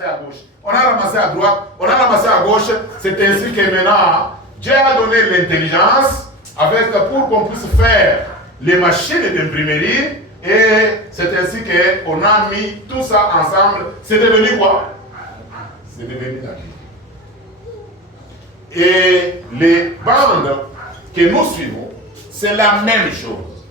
ramassé à gauche, on a ramassé à droite, on a ramassé à gauche. C'est ainsi que maintenant, Dieu a donné l'intelligence pour qu'on puisse faire les machines d'imprimerie. Et c'est ainsi qu'on a mis tout ça ensemble. C'est devenu quoi? C'est devenu la Bible. Et les bandes que nous suivons, c'est la même chose.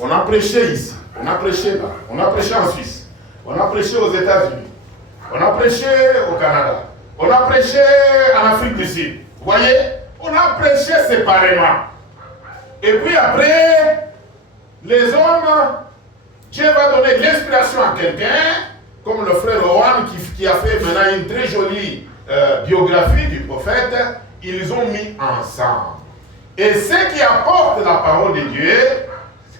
On a prêché ici, on a prêché là, on a prêché en Suisse, on a prêché aux États-Unis, on a prêché au Canada, on a prêché en Afrique du Sud. Vous voyez, on a prêché séparément. Et puis après, les hommes, Dieu va donner l'inspiration à quelqu'un, comme le frère Owen qui a fait maintenant une très jolie biographie du prophète. Ils ont mis ensemble. Et ceux qui apportent la parole de Dieu,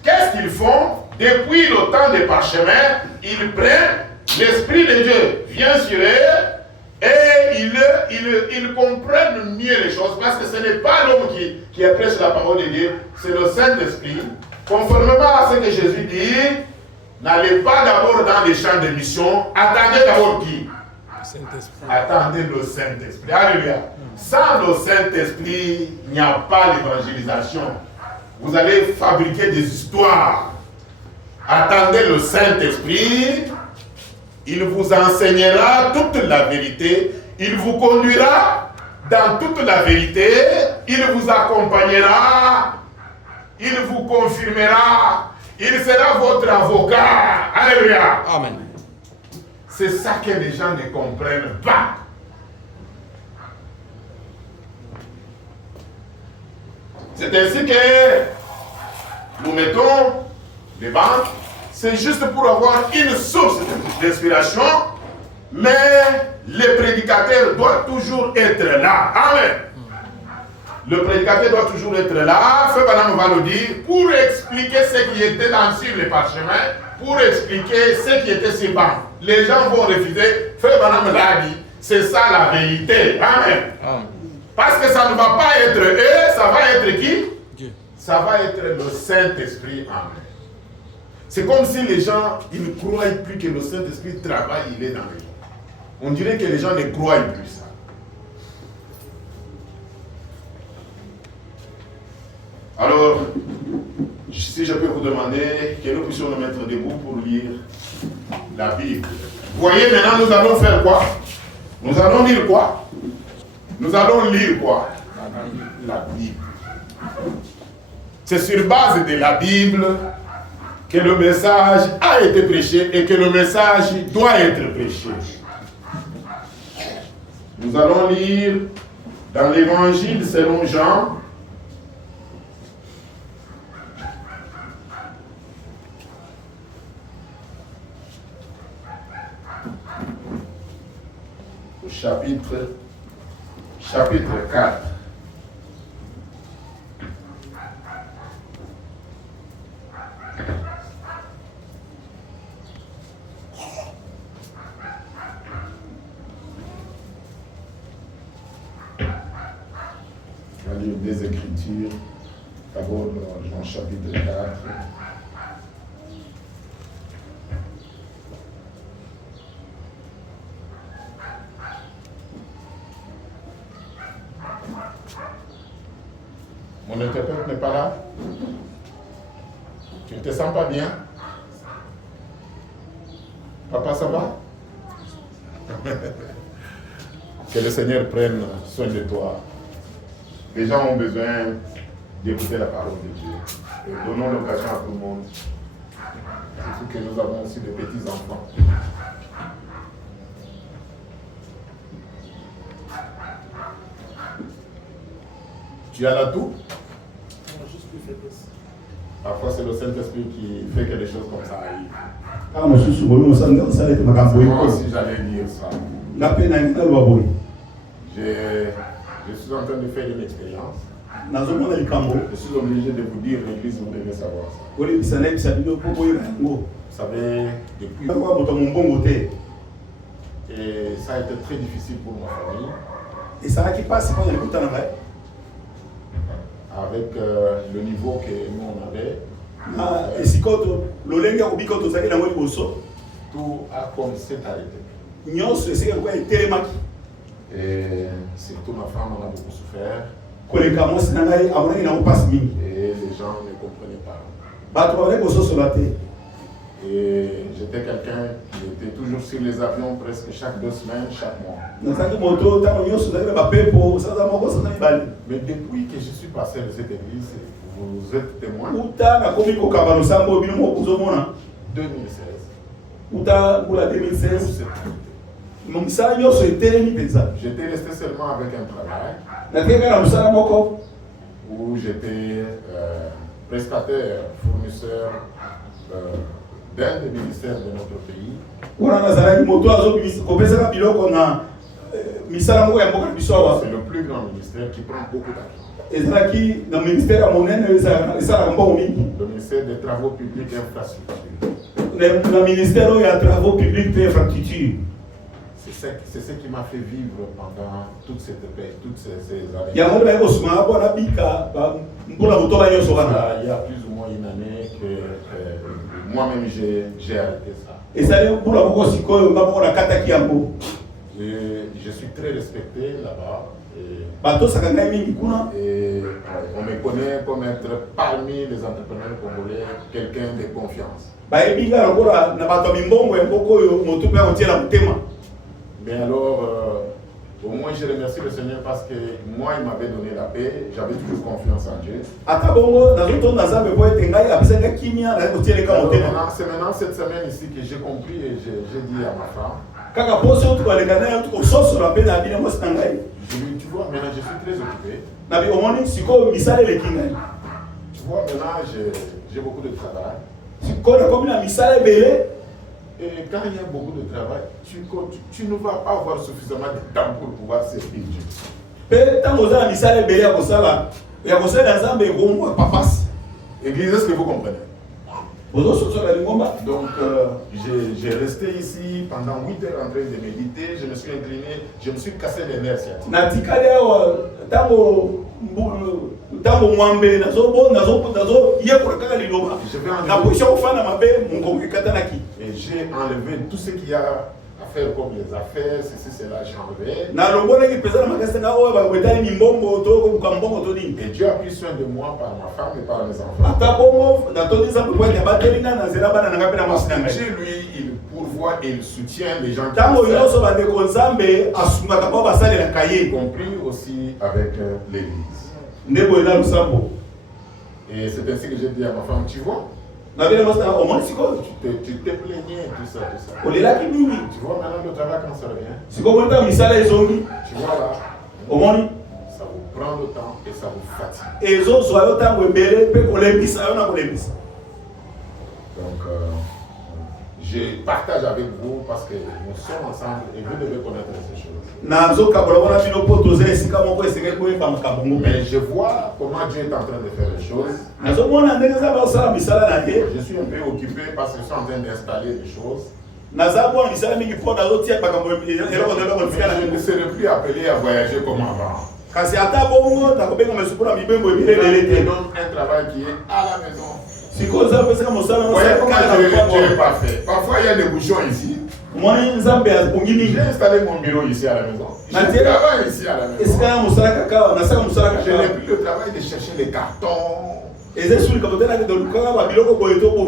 qu'est-ce qu'ils font? Depuis le temps des parchemins, ils prennent l'Esprit de Dieu, vient sur eux, et ils comprennent mieux les choses, parce que ce n'est pas l'homme qui prêche la parole de Dieu, c'est le Saint-Esprit. Conformément à ce que Jésus dit, n'allez pas d'abord dans les champs de mission, attendez d'abord qui? Attendez le Saint-Esprit. Alléluia. Sans le Saint-Esprit, il n'y a pas l'évangélisation. Vous allez fabriquer des histoires. Attendez le Saint-Esprit. Il vous enseignera toute la vérité. Il vous conduira dans toute la vérité. Il vous accompagnera. Il vous confirmera. Il sera votre avocat. Alléluia. Amen. C'est ça que les gens ne comprennent pas. C'est ainsi que nous mettons les banques. C'est juste pour avoir une source d'inspiration, mais le prédicateur doit toujours être là. Amen. Le prédicateur doit toujours être là. Frère Branham va le dire pour expliquer ce qui était sur les parchemins, pour expliquer ce qui était sur les bancs. Les gens vont refuser. Frère Branham l'a dit. C'est ça la vérité. Amen. Amen. Parce que ça ne va pas être eux, ça va être qui? Dieu. Ça va être le Saint-Esprit. Amen. C'est comme si les gens, ils ne croient plus que le Saint-Esprit travaille, il est dans les gens. On dirait que les gens ne croient plus ça. Alors, si je peux vous demander que nous puissions nous mettre debout pour lire la Bible. Vous voyez, maintenant nous allons faire quoi? Nous allons lire quoi? Nous allons lire quoi? La Bible. C'est sur base de la Bible que le message a été prêché et que le message doit être prêché. Nous allons lire dans l'Évangile selon Jean, au chapitre 4. On va lire des Écritures. D'abord, Jean chapitre 4. Mon interprète n'est pas là? Tu ne te sens pas bien? Papa, ça va? Que le Seigneur prenne soin de toi. Les gens ont besoin d'écouter la parole de Dieu. Et donnons l'occasion à tout le monde. Surtout que nous avons aussi des petits enfants. Tu as l'atout? Parfois c'est le Saint-Esprit qui fait que les choses comme ça arrivent. Moi aussi j'allais dire ça. Je suis en train de faire une expérience. Je suis obligé de vous dire, l'église, vous devez savoir ça. Vous savez, depuis... Et ça a été très difficile pour ma famille. Et ça qui passe quand on écoute en vrai. Avec le niveau que nous on avait. Et si quand l'olenga ou bikoto ça qui la moli bosso. tout a comme s'est arrêté. Nyonso esika kwa etelemaki. Et surtout ma femme en a beaucoup souffert. Koleka mwasi na ngai amonaki na mpasi mingi. Et les gens ne comprenaient pas. Bato babaki kososola te. Et j'étais quelqu'un qui était toujours sur les avions presque chaque 2 semaines, chaque mois. Nazaki moto ntango nyonso ozali na bapepo osalaka moko osala mibale. Mais depuis que je suis passé de cette église, vous êtes témoin. Uta nakomi kokamba losambo bino moko ozomona. 2016. Uta mbula 2016. Momisala nyonso etelemi mpenza. J'étais resté seulement avec un travail. Nakeka na mosala moko. Où j'étais prestataire, fournisseur d'un des ministères de notre pays. C'est le plus grand ministère qui prend beaucoup d'argent. Le ministère des Travaux Publics et Infrastructures. Le ministère des Travaux Publics et Infrastructures. C'est ce qui m'a fait vivre pendant toute cette paix, toutes ces années. Il y a plus ou moins une année que moi-même j'ai arrêté ça. Je suis très respecté là-bas. Et on me connaît comme être parmi les entrepreneurs congolais quelqu'un de confiance. Mais alors, au moins je remercie le Seigneur parce que moi il m'avait donné la paix, j'avais toujours confiance en Dieu. C'est maintenant cette semaine ici que j'ai compris et j'ai dit à ma femme. Tu vois, maintenant je suis très occupé. Tu vois, maintenant j'ai beaucoup de travail. Et quand il y a beaucoup de travail, tu ne vas pas avoir suffisamment de temps pour pouvoir servir Dieu. Église, est-ce que vous comprenez? Donc, j'ai resté ici pendant 8 heures en train de méditer, je me suis incliné, je me suis cassé les nerfs sciatiques. Et j'ai enlevé tout ce qu'il y a à faire comme les affaires, ceci, cela, j'ai enlevé. Et Dieu a pris soin de moi par ma femme et par mes enfants. Dieu, lui, il pourvoit et il soutient les gens qui y compris aussi avec l'Église. Et c'est ainsi que j'ai dit à ma femme, tu vois, tu te plaignais, tout ça. Tu vois maintenant le travail quand ça revient. Tu vois là, ça vous prend le temps et ça vous fatigue. Donc, je partage avec vous parce que nous sommes ensemble et vous devez connaître ces choses. Mais je vois comment Dieu est en train de faire les choses. Je suis un peu occupé parce que je suis en train d'installer des choses. Je ne serai plus appelé à voyager comme avant. Je donne un travail qui est à la maison. Vous voyez comment Dieu est parfait. Parfois il y a des bouchons ici. J'ai installé mon bureau ici à la maison. Je travaille ici à la maison. Je n'ai plus le travail de chercher les cartons.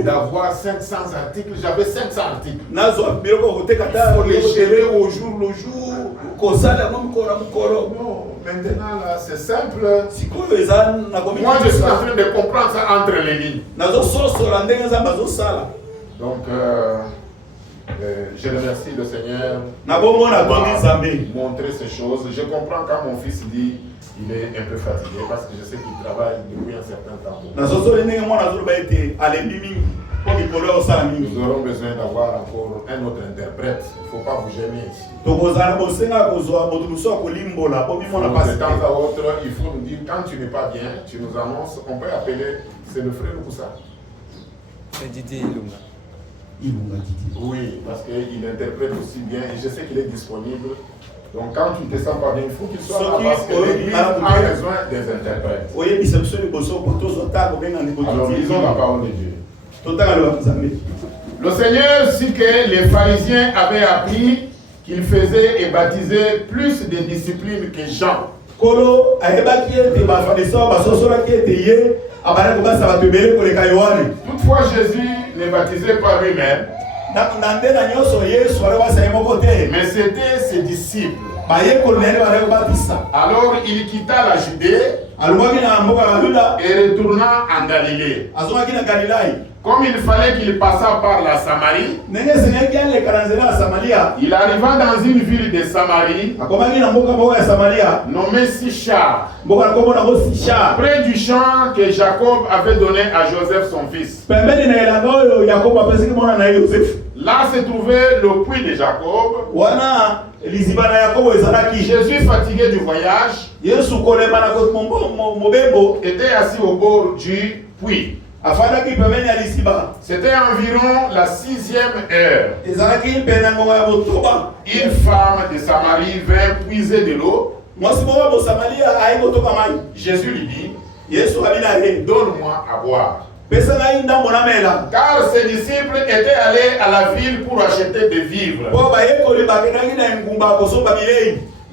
D'avoir 500 articles, j'avais 500 articles. Il faut les gérer au jour le jour. Non, maintenant là, c'est simple. Moi je suis en train de comprendre ça entre les lignes. Donc, je remercie le Seigneur de montrer ces choses. Je comprends quand mon fils dit il est un peu fatigué parce que je sais qu'il travaille depuis un certain temps. Nous aurons besoin d'avoir encore un autre interprète. Il ne faut pas vous gêner ici. De temps à autre, il faut nous dire quand tu n'es pas bien, tu nous annonces, on peut appeler, c'est le frère Moussa. Didier Ilunga. Oui, parce qu'il interprète aussi bien et je sais qu'il est disponible. Donc quand tu ne te sens pas bien, il faut qu'il soit là parce que l'Église a besoin des interprètes. Alors lisons la parole de Dieu. Le Seigneur dit que les pharisiens avaient appris qu'il faisait et baptisait plus de disciples que Jean. Toutefois, Jésus ne baptisait pas lui-même, mais c'était ses disciples. Alors il quitta la Judée et retourna en Galilée. Comme il fallait qu'il passât par la Samarie, il arriva dans une ville de Samarie nommée Sichar, près du champ que Jacob avait donné à Joseph son fils. Là se trouvait le puits de Jacob. Jésus, fatigué du voyage, était assis au bord du puits. C'était environ la 6e heure. Une femme de Samarie vint puiser de l'eau. Jésus lui dit, donne-moi à boire. Car ses disciples étaient allés à la ville pour acheter des vivres.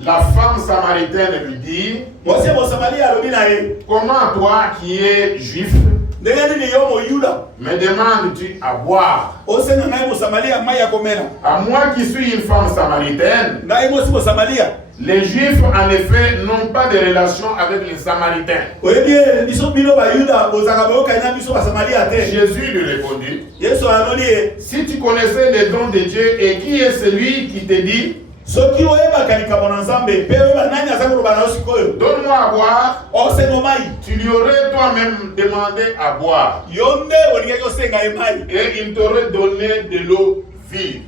La femme samaritaine lui dit, comment toi qui es juif me demandes-tu à boire? À moi qui suis une femme samaritaine. Les Juifs, en effet, n'ont pas de relation avec les Samaritains. Jésus lui répondit, si tu connaissais les dons de Dieu et qui est celui qui te dit, donne-moi à boire, tu lui aurais toi-même demandé à boire. Et il t'aurait donné de l'eau vive.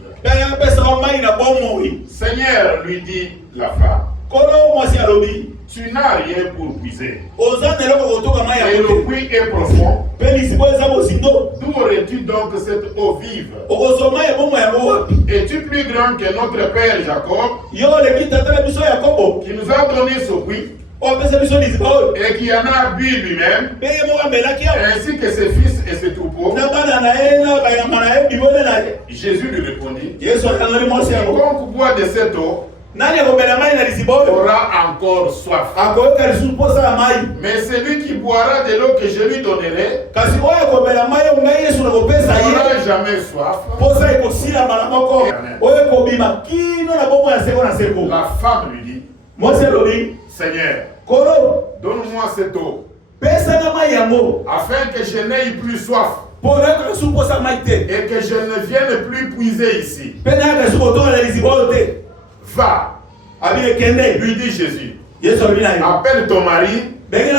Seigneur, lui dit la femme, tu n'as rien pour puiser. Et le puits est profond. D'où aurais-tu donc cette eau vive? Es-tu plus grand que notre père Jacob, qui nous a donné ce puits et qui en a bu lui-même, ainsi que ses fils et ses troupeaux? Jésus lui répondit, quiconque boit de cette eau aura encore soif. Mais celui qui boira de l'eau que je lui donnerai n'aura jamais soif. La femme lui dit, Seigneur, donne-moi cette eau, afin que je n'aie plus soif et que je ne vienne plus puiser ici. Va, lui dit Jésus, appelle ton mari et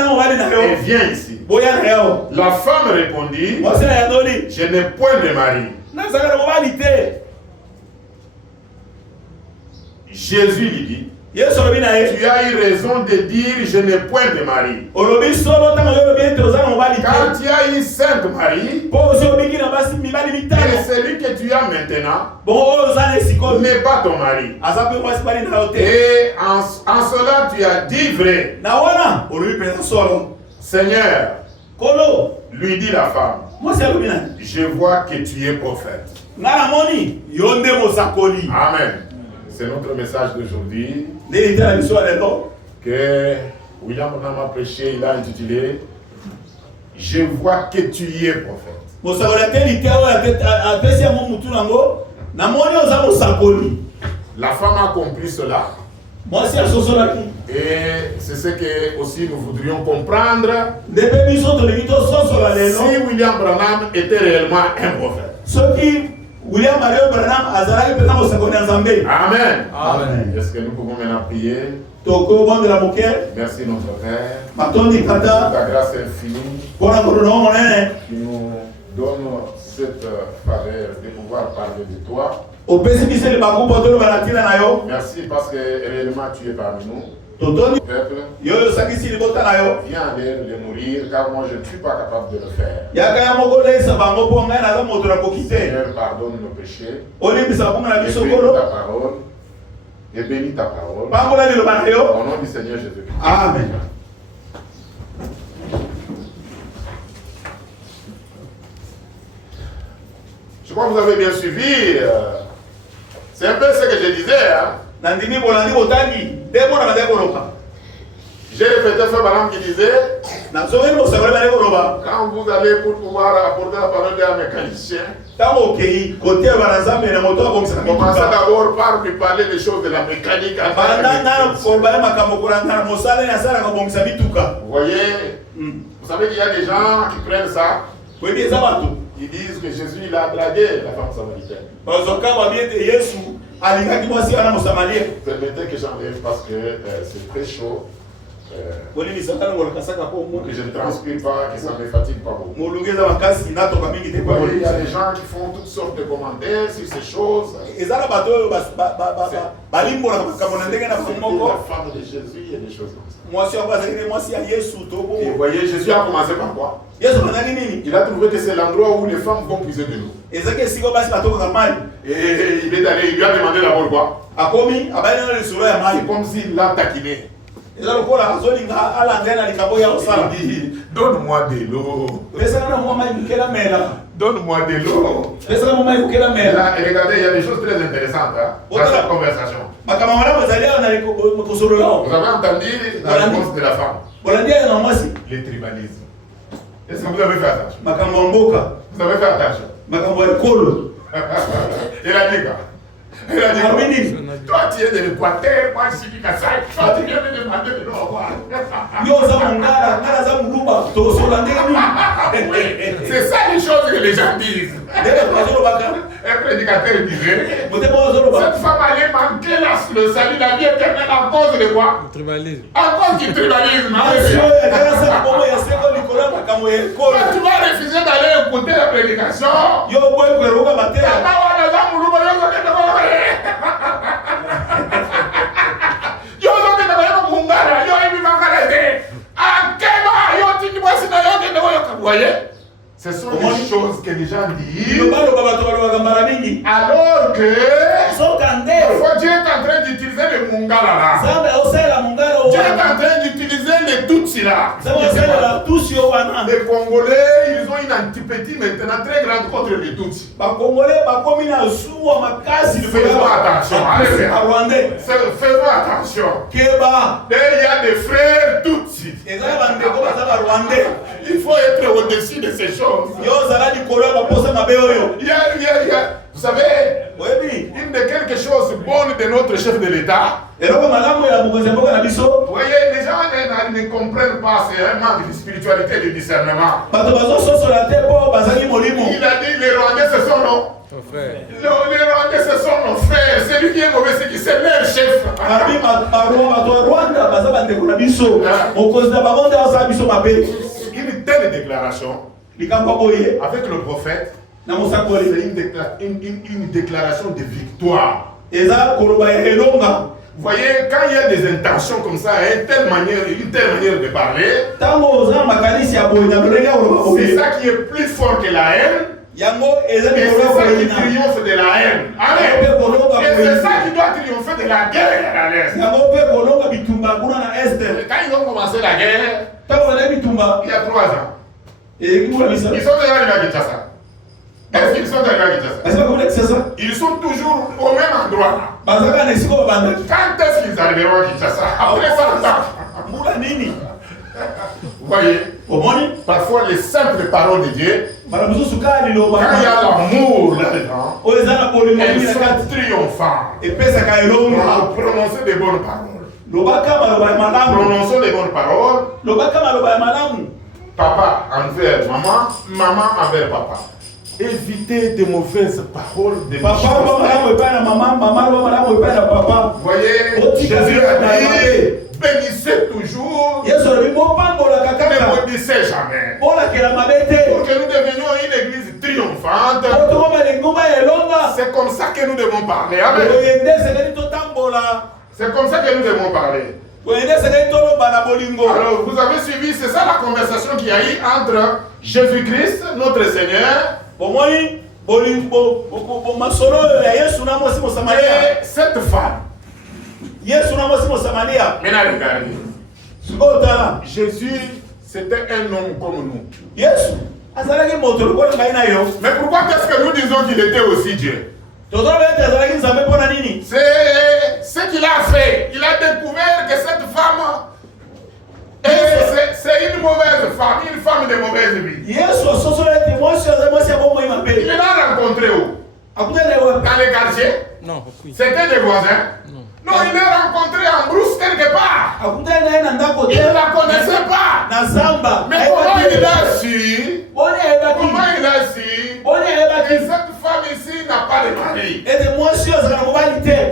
viens ici. La femme répondit, je n'ai point de mari. Jésus lui dit, tu as eu raison de dire je n'ai point de mari. Car tu as une sainte Marie, et celui que tu as maintenant n'est pas ton mari. Et en cela tu as dit vrai. Seigneur, lui dit la femme, je vois que tu es prophète. Amen. C'est notre message d'aujourd'hui que William Branham a prêché. Il a intitulé Je vois que tu y es prophète. La femme a compris cela. Et c'est ce que aussi nous voudrions comprendre. Si William Branham était réellement un prophète. Amen. Amen. Est-ce que nous pouvons maintenant prier? Merci notre Père pour ta grâce infinie qui nous donne cette faveur de pouvoir parler de toi. Merci parce que réellement tu es parmi nous. Peuple, viens aller les mourir car moi je ne suis pas capable de le faire. Seigneur, pardonne nos péchés et bénis ta parole. Au nom du Seigneur Jésus-Christ. Amen. crois que vous avez bien suivi. C'est un peu ce que je disais. Hein. J'ai répété Frère Branham qui disait, quand vous allez pour pouvoir apporter la parole d'un mécanicien, commencez d'abord par lui parler des choses de la mécanique. Vous voyez, vous savez qu'il y a des gens qui prennent ça. Ils disent que Jésus il a dragué la femme samaritaine. Permettez que j'enlève parce que c'est très chaud. Que je ne transpire pas, que ça ne me fatigue pas beaucoup. Il y a des gens qui font toutes sortes de commentaires sur ces choses. C'est la femme de Jésus, il y a des choses comme ça. Et vous voyez, Jésus a commencé par quoi? Il a trouvé que c'est l'endroit où les femmes vont puiser de l'eau. Et il est allé, il lui a demandé d'abord quoi? C'est comme s'il l'a taquiné. Il dit, donne-moi de l'eau. Donne-moi de l'eau. Et regardez, il y a des choses très intéressantes hein, dans cette conversation. Vous avez entendu la réponse de la femme? Le tribalisme. Est-ce que vous avez fait attention? Vous avez fait attention? Il a dit quoi? Il a dit quoi? Toi tu es de l'Équateur, moi je suis du Kassai. Toi tu viens me demander de l'eau. C'est ça les choses que les gens disent. Un prédicateur disait, cette femme allait manquer le salut, la vie éternelle en cause de quoi? Le tribalisme. En cause du tribalisme. Tu vas refuser d'aller écouter la prédication. Vous voyez? Ce sont des choses que les gens disent. Alors que Dieu est en train d'utiliser le Mungala là. Dieu est en train d'utiliser les Tutsi là. Les Congolais, ils ont une antipathie maintenant très grande contre les Tutsi. Faisons attention. Faisons attention. Il y a des frères Tutsi. Il faut être au-dessus de ces choses. Vous savez, une de quelque chose de bonne de notre chef de l'État. Vous voyez, les gens ne comprennent pas, c'est un manque de spiritualité et de discernement. Il a dit les Rwandais ce sont nos frères. Les Rwandais ce sont nos frères. Celui qui est mauvais, c'est qui c'est leur chef. Une telle déclaration avec le prophète, c'est une déclaration de victoire. Vous voyez, quand il y a des intentions comme ça, une telle manière de parler, c'est ça qui est plus fort que la haine. Et c'est ça qui triomphe de la haine. Allez. Et c'est ça qui doit triompher de la guerre à l'Est. Quand ils ont commencé la guerre, il y a 3 ans, ils sont déjà arrivés à Kinshasa. Est-ce qu'ils sont arrivés à Kinshasa? Ils sont toujours au même endroit. Quand est-ce qu'ils arriveront à Kinshasa? Après 100 ans. Vous voyez, parfois les simples paroles de Dieu, quand il y a l'amour là-dedans, elles sont triomphantes. On prononcer des bonnes paroles. Prononçons des bonnes paroles. Papa envers maman, maman envers papa. Évitez de mauvaises paroles de papa. Vous voyez, Jésus a dit, bénissez toujours, ne maudissez jamais. Pour que nous devenions une église triomphante, c'est comme ça que nous devons parler. Amen. C'est comme ça que nous devons parler. Alors, vous avez suivi, c'est ça la conversation qu'il y a eu entre Jésus-Christ, notre Seigneur, et cette femme. Maintenant, regardez. Jésus, c'était un homme comme nous. Mais pourquoi est-ce que nous disons qu'il était aussi Dieu? C'est ce qu'il a fait. Il a découvert que cette femme, c'est une mauvaise femme, une femme de mauvaise vie. Il l'a rencontré où? Dans les quartiers? Non, C'était des voisins? Non, il l'a rencontré en brousse quelque part. Il ne la connaissait pas. Mais comment il a su? Comment il a su que cette femme ici n'a pas de mari?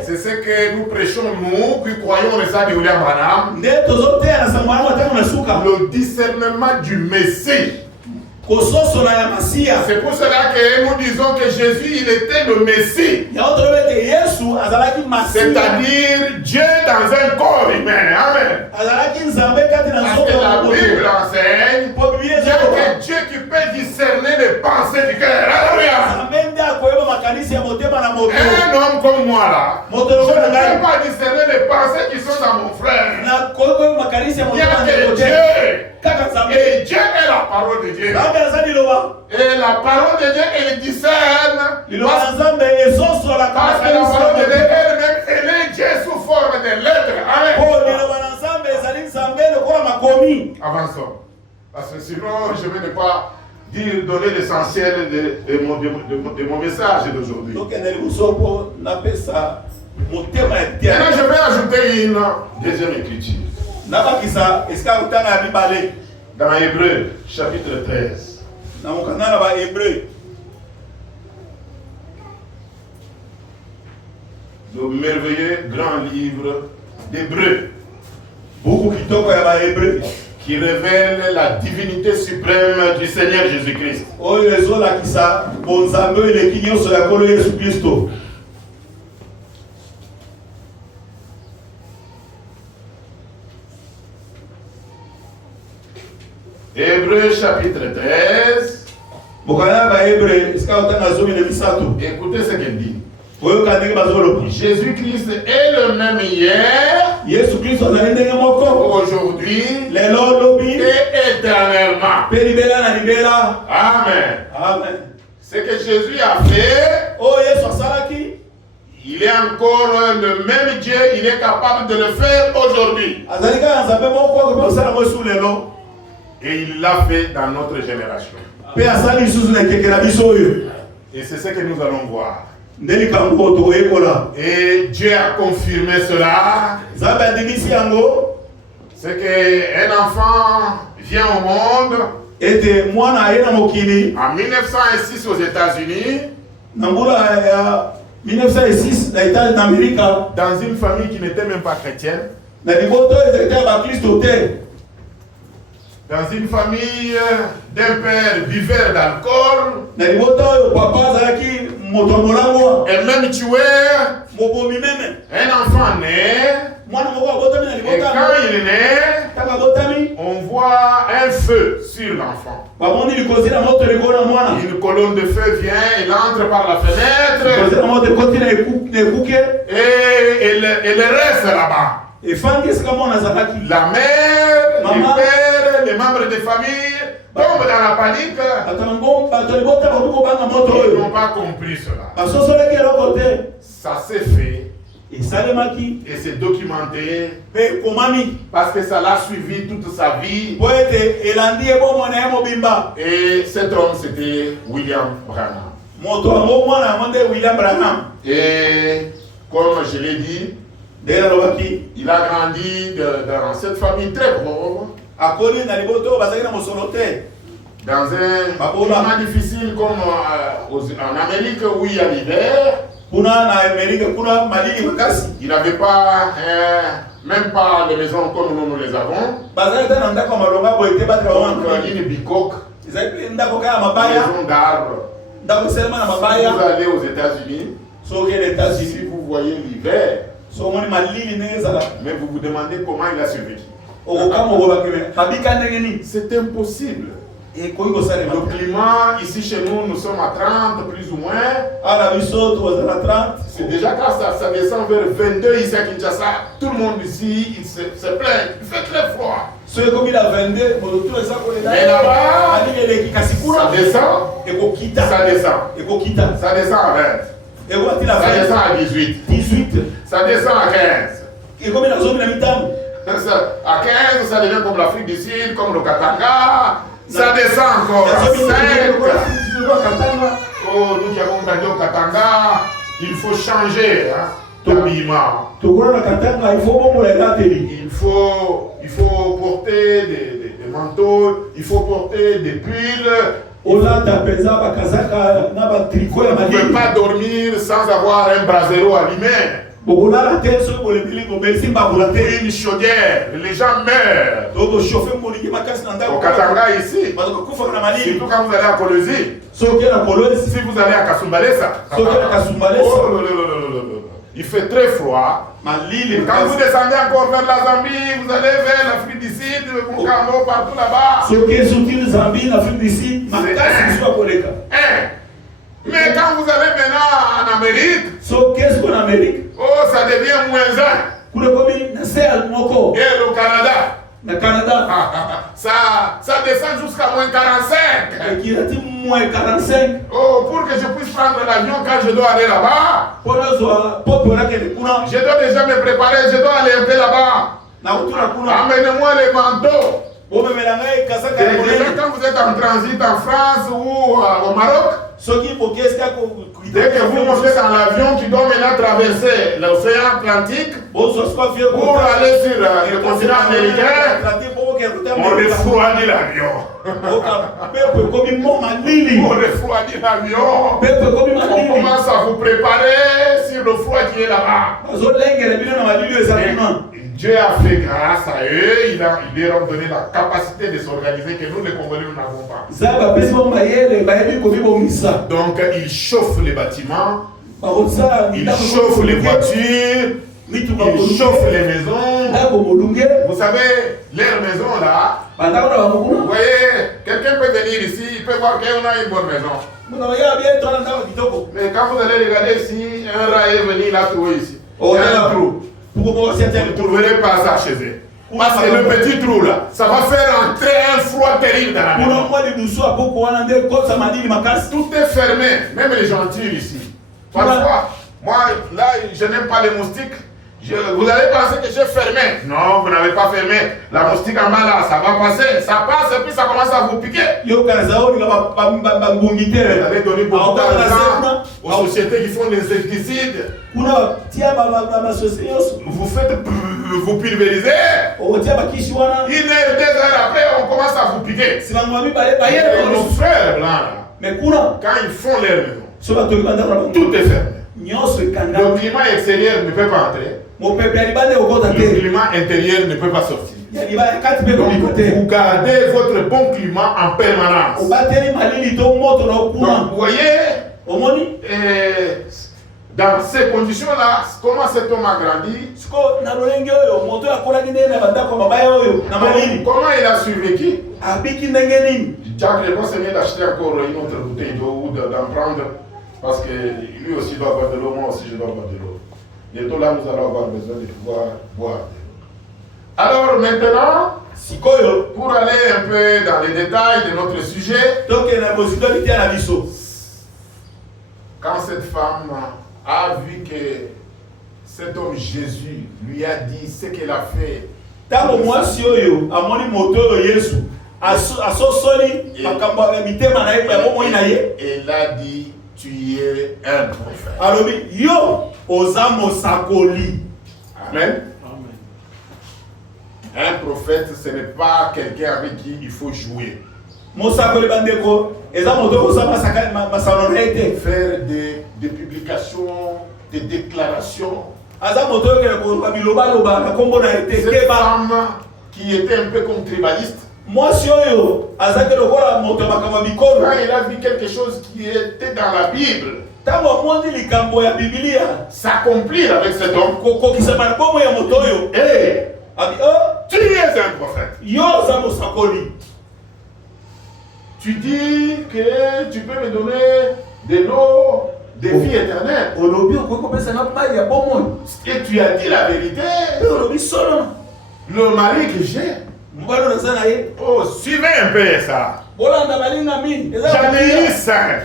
C'est ce que nous prêchons, nous, qui croyons le sang de William Branham. Le discernement du Messie. C'est pour cela que nous disons que Jésus, il était le Messie. C'est-à-dire Dieu dans un corps humain. Amen. Parce que la Bible enseigne qu'il y a que Dieu qui peut discerner les pensées du cœur. Alléluia. Un homme comme moi là, je ne peux pas discerner les pensées qui sont dans mon frère. Il y a que Dieu. Et Dieu est la parole de Dieu. Et la parole de Dieu, elle discerne. Parce que la parole de Dieu elle-même, elle est Dieu sous forme de lettres. Amen. Avançons. Parce que sinon, je vais ne pas donner l'essentiel de mon message d'aujourd'hui. Maintenant, je vais ajouter une deuxième écriture. Dans Hébreu, chapitre 13. Le merveilleux grand livre d'Hébreu. Qui révèle la divinité suprême du Seigneur Jésus-Christ. Hébreu chapitre 13. Écoutez ce qu'il dit. Jésus-Christ est le même hier, aujourd'hui et éternellement. Amen. Amen. Ce que Jésus a fait, il est encore le même Dieu, il est capable de le faire aujourd'hui. Et il l'a fait dans notre génération. Et c'est ce que nous allons voir. Et Dieu a confirmé cela. C'est qu'un enfant vient au monde en 1906 aux États-Unis. Dans une famille qui n'était même pas chrétienne. Dans une famille d'un père buveur d'alcool. Et même tueur. Un enfant naît. Et quand il est né, on voit un feu sur l'enfant. Une colonne de feu vient, il entre par la fenêtre. Et elle reste là-bas. La mère, le père, les membres de famille tombent dans la panique. Ils n'ont pas compris cela. Ça s'est fait. Et c'est documenté. Parce que ça l'a suivi toute sa vie. Et cet homme, c'était William Branham. Et comme je l'ai dit, il a grandi dans cette famille très pauvre. Dans un climat difficile comme en Amérique où il y a l'hiver. Il n'avait pas, même pas de maisons comme nous les avons. Donc une bicoque, une maison d'arbres. Si vous allez aux États-Unis, si vous voyez l'hiver, mais vous vous demandez comment il a survécu. C'est impossible. Le climat ici chez nous, nous sommes à 30 plus ou moins. C'est déjà quand ça descend vers 22 ici à Kinshasa, tout le monde ici il se plaint. Il fait très froid. soki ekomi na 22 moto eza kolela Mais là-bas, alingi eleki kasi kuna ça descend, ekokita ça descend. ekokita Ça descend à 20. ekokati na Ça 20 descend à 18. 18 Ça descend à 15. ekomi na zomi na mitano À 15, ça devient comme l'Afrique du Sud, comme le Katanga. Ça descend encore à 5. Oh, nous qui avons gagné au Katanga, il faut changer d'habillement. Il faut porter des manteaux, il faut porter des pulls. Vous ne pouvez pas dormir sans avoir un brasero allumé. Une chaudière, les gens meurent. Au Katanga ici, surtout quand vous allez à Kolosi, si vous allez à Kasumbalesa, il fait très froid. Quand vous descendez encore vers la Zambie, vous allez vers l'Afrique du Sud, Mukambo, partout là-bas. Mais quand vous allez maintenant en Amérique, oh, ça devient -1. Et le Canada, ça descend jusqu'à -45. Oh, pour que je puisse prendre l'avion quand je dois aller là-bas, je dois déjà me préparer, je dois alerter là-bas. Amenez-moi les manteaux. Déjà, quand vous êtes en transit en France ou au Maroc, dès que vous montez dans l'avion qui doit maintenant traverser l'océan Atlantique pour aller sur le continent américain, on refroidit l'avion. On refroidit l'avion. On commence à vous préparer sur le froid qui est là-bas. Dieu a fait grâce à eux, il leur a donné la capacité de s'organiser que nous, les Congolais, nous n'avons pas. Donc, ils chauffent les bâtiments, ils chauffent les voitures, ils chauffent les maisons. Vous savez, leurs maisons là, vous voyez, quelqu'un peut venir ici, il peut voir qu'on a une bonne maison. Mais quand vous allez regarder ici, un rat est venu là trouver ici. Un trou. Vous ne trouverez pas ça chez eux. Parce que le petit trou là, ça va faire entrer un froid terrible dans la maison. Tout est fermé, même les gentils ici. Parfois, moi là, je n'aime pas les moustiques. Vous allez penser que j'ai fermé. Non, vous n'avez pas fermé. La moustique en bas là, ça va passer. Ça passe et puis ça commence à vous piquer. Vous allez donner beaucoup d'argent aux sociétés qui font des insecticides. Vous faites, vous pulvérisez. 1 heure, 2 heures après, on commence à vous piquer. Nos frères blancs, quand ils font leur maison, tout est fermé. Le climat extérieur ne peut pas entrer. Le climat intérieur ne peut pas sortir. Donc, vous gardez votre bon climat en permanence. Donc, vous voyez, dans ces conditions-là, comment cet homme a grandi, comment il a survécu. Jacques Lebon s'est mis d'acheter encore une autre bouteille d'eau ou d'en prendre, parce que lui aussi doit avoir de l'eau, moi aussi je dois avoir de l'eau. Bientôt là, nous allons avoir besoin de pouvoir boire. Alors maintenant, pour aller un peu dans les détails de notre sujet, quand cette femme a vu que cet homme Jésus lui a dit ce qu'elle a fait, elle a dit, tu es un prophète. Amen. Un prophète, ce n'est pas quelqu'un avec qui il faut jouer. Faire des publications, des déclarations. Cette femme qui était un peu comme tribaliste, quand il a vu quelque chose qui était dans la Bible s'accomplir avec cet homme, hey, tu es un prophète. Tu dis que tu peux me donner de l'eau de vie éternelle. Et tu as dit la vérité. Le mari que j'ai, Oh, suivez un peu ça. J'en ai eu 5.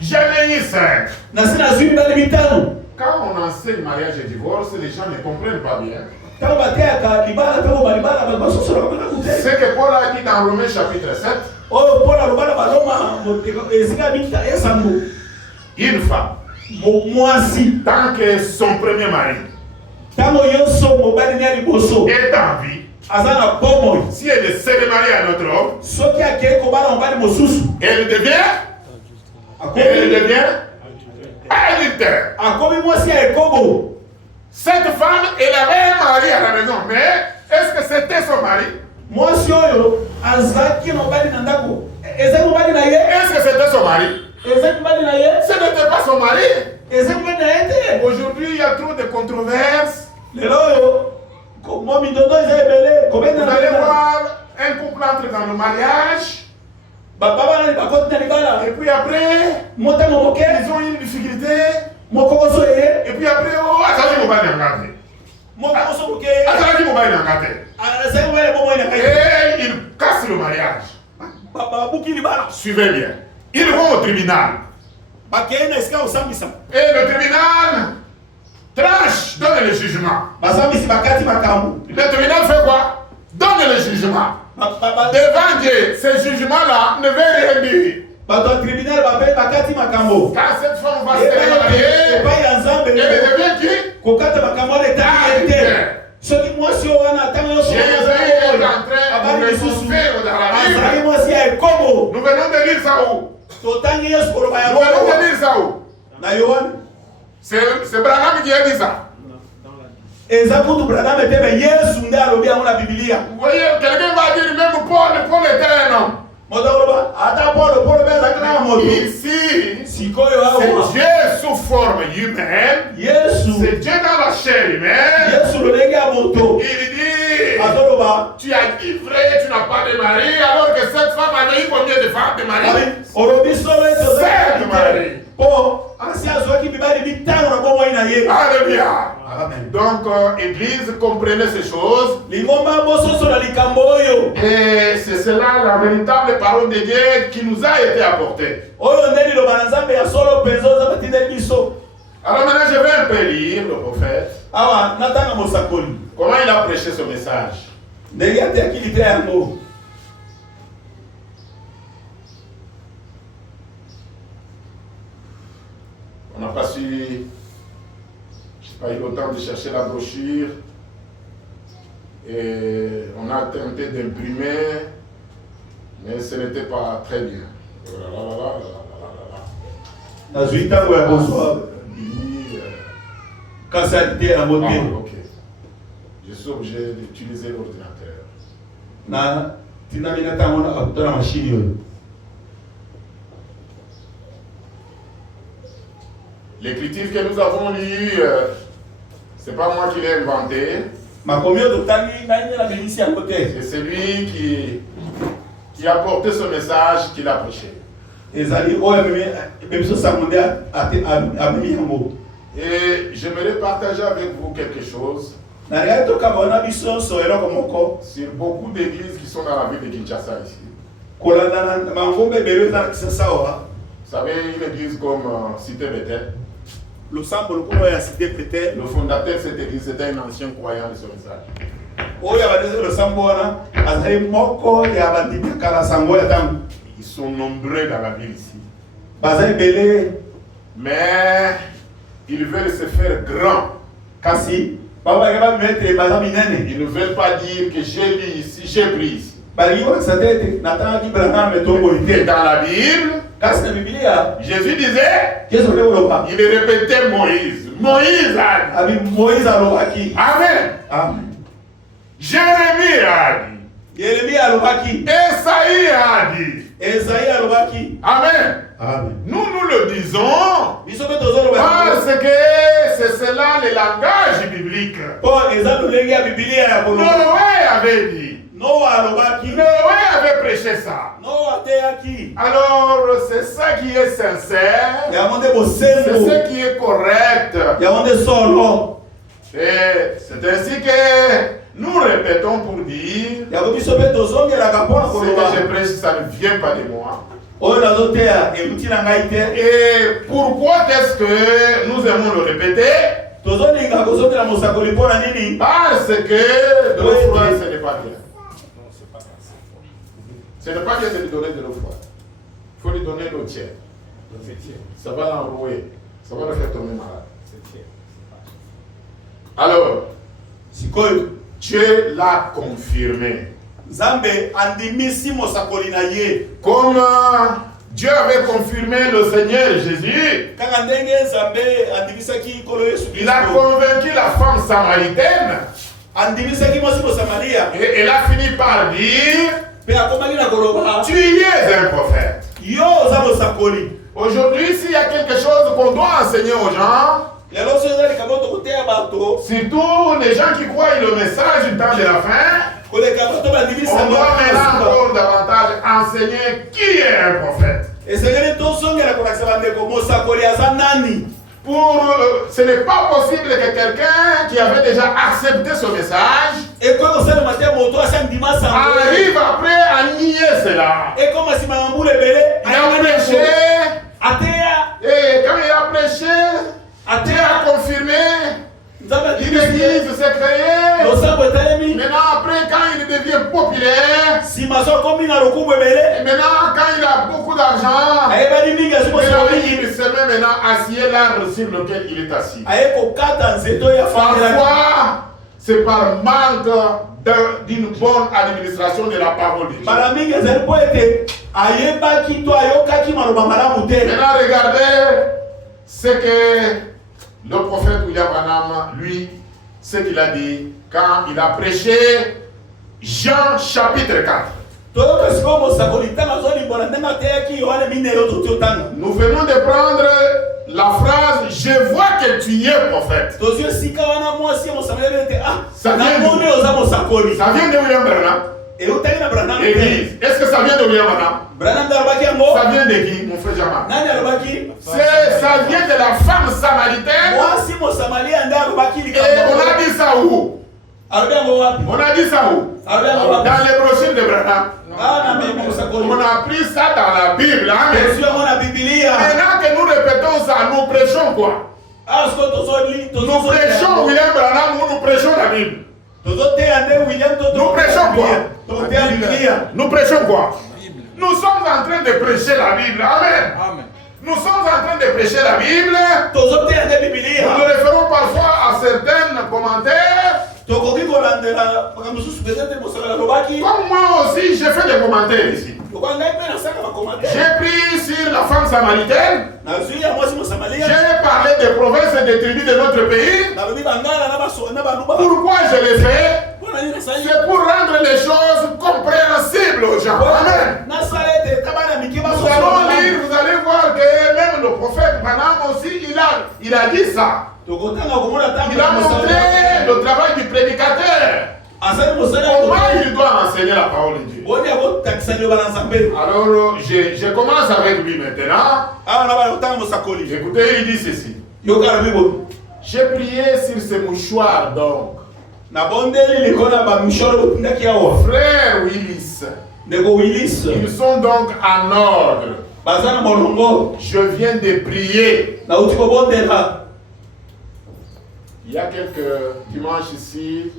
J'en ai eu 5. Quand on enseigne mariage et divorce, les gens ne comprennent pas bien. C'est que Paul a dit dans Romains chapitre 7. Une femme, tant que son premier mari est en vie, si elle se remarie à notre homme, elle devient adultère. Cette femme, elle avait un mari à la maison, mais est-ce que c'était son mari? Est-ce que c'était son mari? Ce n'était pas son mari. Aujourd'hui, il y a trop de controverses. Vous allez voir un couple entre dans le mariage. Et puis après, ils ont une difficulté. Et puis après, oh, attendez, mon et ils cassent le mariage. Suivez bien. Ils vont au tribunal. Et le tribunal tranche, donne le jugement. Le tribunal fait quoi? Donne le jugement. Devant Dieu, ce jugement-là ne veut rien dire. Quand cette femme va se marier, elle devient qui? Jésus est en train de nous dans la Bible. Nous venons de lire ça où? Nous venons de lire ça où? C'est Branham qui a dit ça. Vous voyez, quelqu'un va dire même Paul était un homme. Ici, c'est Dieu sous forme humaine, c'est Dieu dans la chair humaine. Il dit, tu as livré, tu n'as pas de mari, alors que cette femme avait eu combien de femmes de mari? 7 maris. Alléluia. Donc, Église, comprenez ces choses. Et c'est cela la véritable parole de Dieu qui nous a été apportée. Alors maintenant, je vais un peu lire le prophète. Comment il a prêché ce message. On n'a pas su... pas eu le temps de chercher la brochure et on a tenté d'imprimer, mais ce n'était pas très bien. Ok. Je suis obligé d'utiliser l'ordinateur. L'écriture que nous avons lue, c'est pas moi qui l'ai inventé. C'est celui qui a porté ce message qu'il a prêché. Et j'aimerais partager avec vous quelque chose sur beaucoup d'églises qui sont dans la ville de Kinshasa ici. Vous savez, une église comme Cité Bethel. Le fondateur de cette église était un ancien croyant de ce message. Ils sont nombreux dans la ville ici. Mais ils veulent se faire grands. Ils ne veulent pas dire que j'ai lu ici, j'ai pris ici. Et dans la Bible, Jésus disait, il répétait Moïse. Moïse a dit. Amen. Jérémie a dit. Esaïe a dit. Amen. Nous le disons parce que c'est cela le langage biblique. Noé avait dit. Noé avait prêché ça. Alors c'est ça qui est sincère. C'est ce qui est correct. Et c'est ainsi que nous répétons pour dire ya ko biso pe tozonge la kapona ce ko que loba je prêche, ça ne vient pas de moi. o na zotea e mutila ngai te Et pourquoi est-ce que nous aimons le répéter? tozoninga ko zotela mosakoli pona nini Parce que de l'eau froide, ce n'est pas bien. Ce n'est pas bien de lui donner de l'eau froide. Il faut lui donner l'eau tiède. Ça va l'enrouer. Ça va le faire tomber malade. Alors, sikoyo Dieu l'a confirmé. Nzambe andimisi mosakoli na ye Comme Dieu avait confirmé le Seigneur Jésus, kaka ndenge Nzambe andimisaki kolo Yesu il a convaincu la femme samaritaine andimisaki mwasi mosamaria et elle a fini par dire, pe akomaki na koloba tu es un prophète. yo oza mosakoli. Aujourd'hui, s'il y a quelque chose qu'on doit enseigner aux gens, lelo so ezali likambo tokoteya bato surtout les gens qui croient le message du temps de la fin, koleka bato bandimisa on doit maintenant encore davantage enseigner qui est un prophète. esengeli tosongela kolakisa bandeko mosakoli aza nani. Ce n'est pas possible que quelqu'un qui avait déjà accepté ce message ekoki kosalema te moto asa ndima sango arrive après à nier cela. ekoma nsima ya mbula ebele Il a prêché, ateya et quand il a prêché, Dieu a confirmé, nzambe l'église s'est créée. losambo etalemi Maintenant, après, quand il devient populaire, nsima so akomi na lokumu ebele et maintenant, quand il a beaucoup d'argent, ayebani mingi azwi maintenant, mosakoli mingi il se met maintenant à scier l'arbre sur lequel il est assis. aye kokata nzeto ya fandela Parfois, c'est par manque d'une bonne administration de la parole de Dieu. mbala mingi ezali mpo ete ayebaki to ayokaki maloba malamu te. Maintenant, regardez ce que le prophète William Branham, lui, ce qu'il a dit quand il a prêché Jean chapitre 4. toyoka sikoyo mosakoli ntango azolimbona ndenge ateyaki yohane minelo toti otanga Nous venons de prendre la phrase « Je vois que tu es prophète tozwi esika wana mwasi ya mosakoli ebe ete Ça vient namoni oza mosakoli ». Ça vient de William Branham. eutaki na branam te. Église. Est-ce que ça vient de William Branham? branam nde alobaki yango Ça vient de qui, mon frère Jamal? nani alobaki Ça vient de la femme samaritaine. mwasi mosamalia nde alobaki Et likambo on a dit ça où? alobi yango wapi On a dit ça où? alobi yango wapi Dans les brochures de Branham. na mimi mosakoli On a pris ça dans la Bible. Amen. tozwi yango na bibilia Maintenant que nous répétons ça, nous prêchons quoi? asko tozoli Nous prêchons William Branham ou nous prêchons la Bible? tozoteya nde william Nous prêchons quoi? tozoteya bibilia Nous prêchons quoi? Bible. Nous sommes en train de prêcher la Bible. Amen. Amen. Nous sommes en train de prêcher la Bible. tozoteya nde Nous bibilia nous référons parfois à certains commentaires. tokoki kolandela makambo mosusu peut-être mosala alobaki Comme moi aussi, j'ai fait des commentaires ici. lokola ngai mpe nasaka bakomantere J'ai pris sur la femme samaritaine. nazwi ya mwasi mosamalia J'ai parlé des provinces et des tribus de notre pays. nalobi bangala na baluba Pourquoi je l'ai fait? mpona nini nasali C'est pour rendre les choses compréhensibles aux gens. Amen. nasala ete tabana mike Nous allons lire, vous allez voir que même le prophète Branham aussi, il a dit ça. tokotanga komona Il a montré le travail du prédicateur. azali mosali Comment il doit enseigner la parole de Dieu. boni akotakisa liloba na nzambe Alors, je commence avec lui maintenant. awa na bana kotanga mosakoli Écoutez, il dit ceci. yoka na bibo J'ai prié sur ce mouchoir donc. nabondeli likolo na bamisholo botindaki awa Frère Willis, ndeko wilis ils sont donc en ordre. baza na molongo Je viens de prier. nauti kobondela Il y a quelques dimanches ici,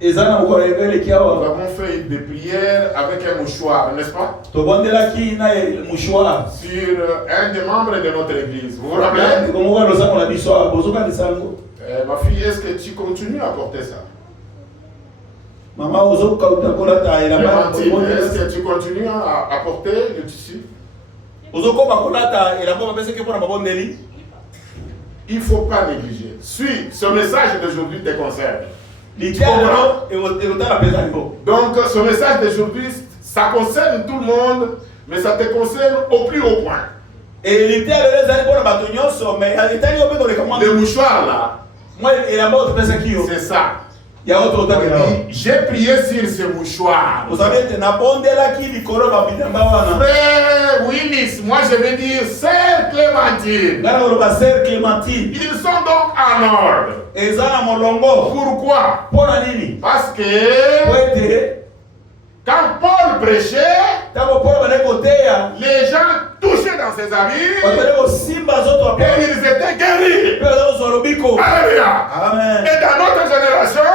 eza na mokolo ebeleki nous awa avons fait des prières avec un mouchoir, n'est-ce pas? tobondelaki na mouchoir Sur un des membres de notre église. Vous vous rappelez? ndeko moko alozango na biso awa bozokanisa yango Ma fille, est-ce que tu continues à porter ça? mama ozokauta kolata elamba Clémentine, est-ce que tu continues à porter le tissu? ozokoma kolata elamba bapesaki mpona babondeli Il ne faut pas négliger. Suis, ce message d'aujourd'hui te concerne. litiano elotala mpenza libo Donc, ce message d'aujourd'hui, ça concerne tout le monde, mais ça te concerne au plus haut point. litiano lelo ezali mpona bato nyonso mais etali yo mpe koleka mwa Le mouchoir là, mwa elamba oyo topesaki yo c'est ça. Il y a autre temps que là. J'ai prié sur ce mouchoir. Vous savez, tu n'as pas là qui dit qu'on va bien faire. Frère Willis, moi je vais dire Sœur Clémentine. Là, on va Sœur Clémentine. Ils sont donc en ordre. Et ça, on a longo. Pourquoi? Pour la ligne. Parce que Ouais, quand Paul prêchait, les gens touchaient dans ses habits et ils étaient guéris. Alléluia. Amen. Et dans notre génération,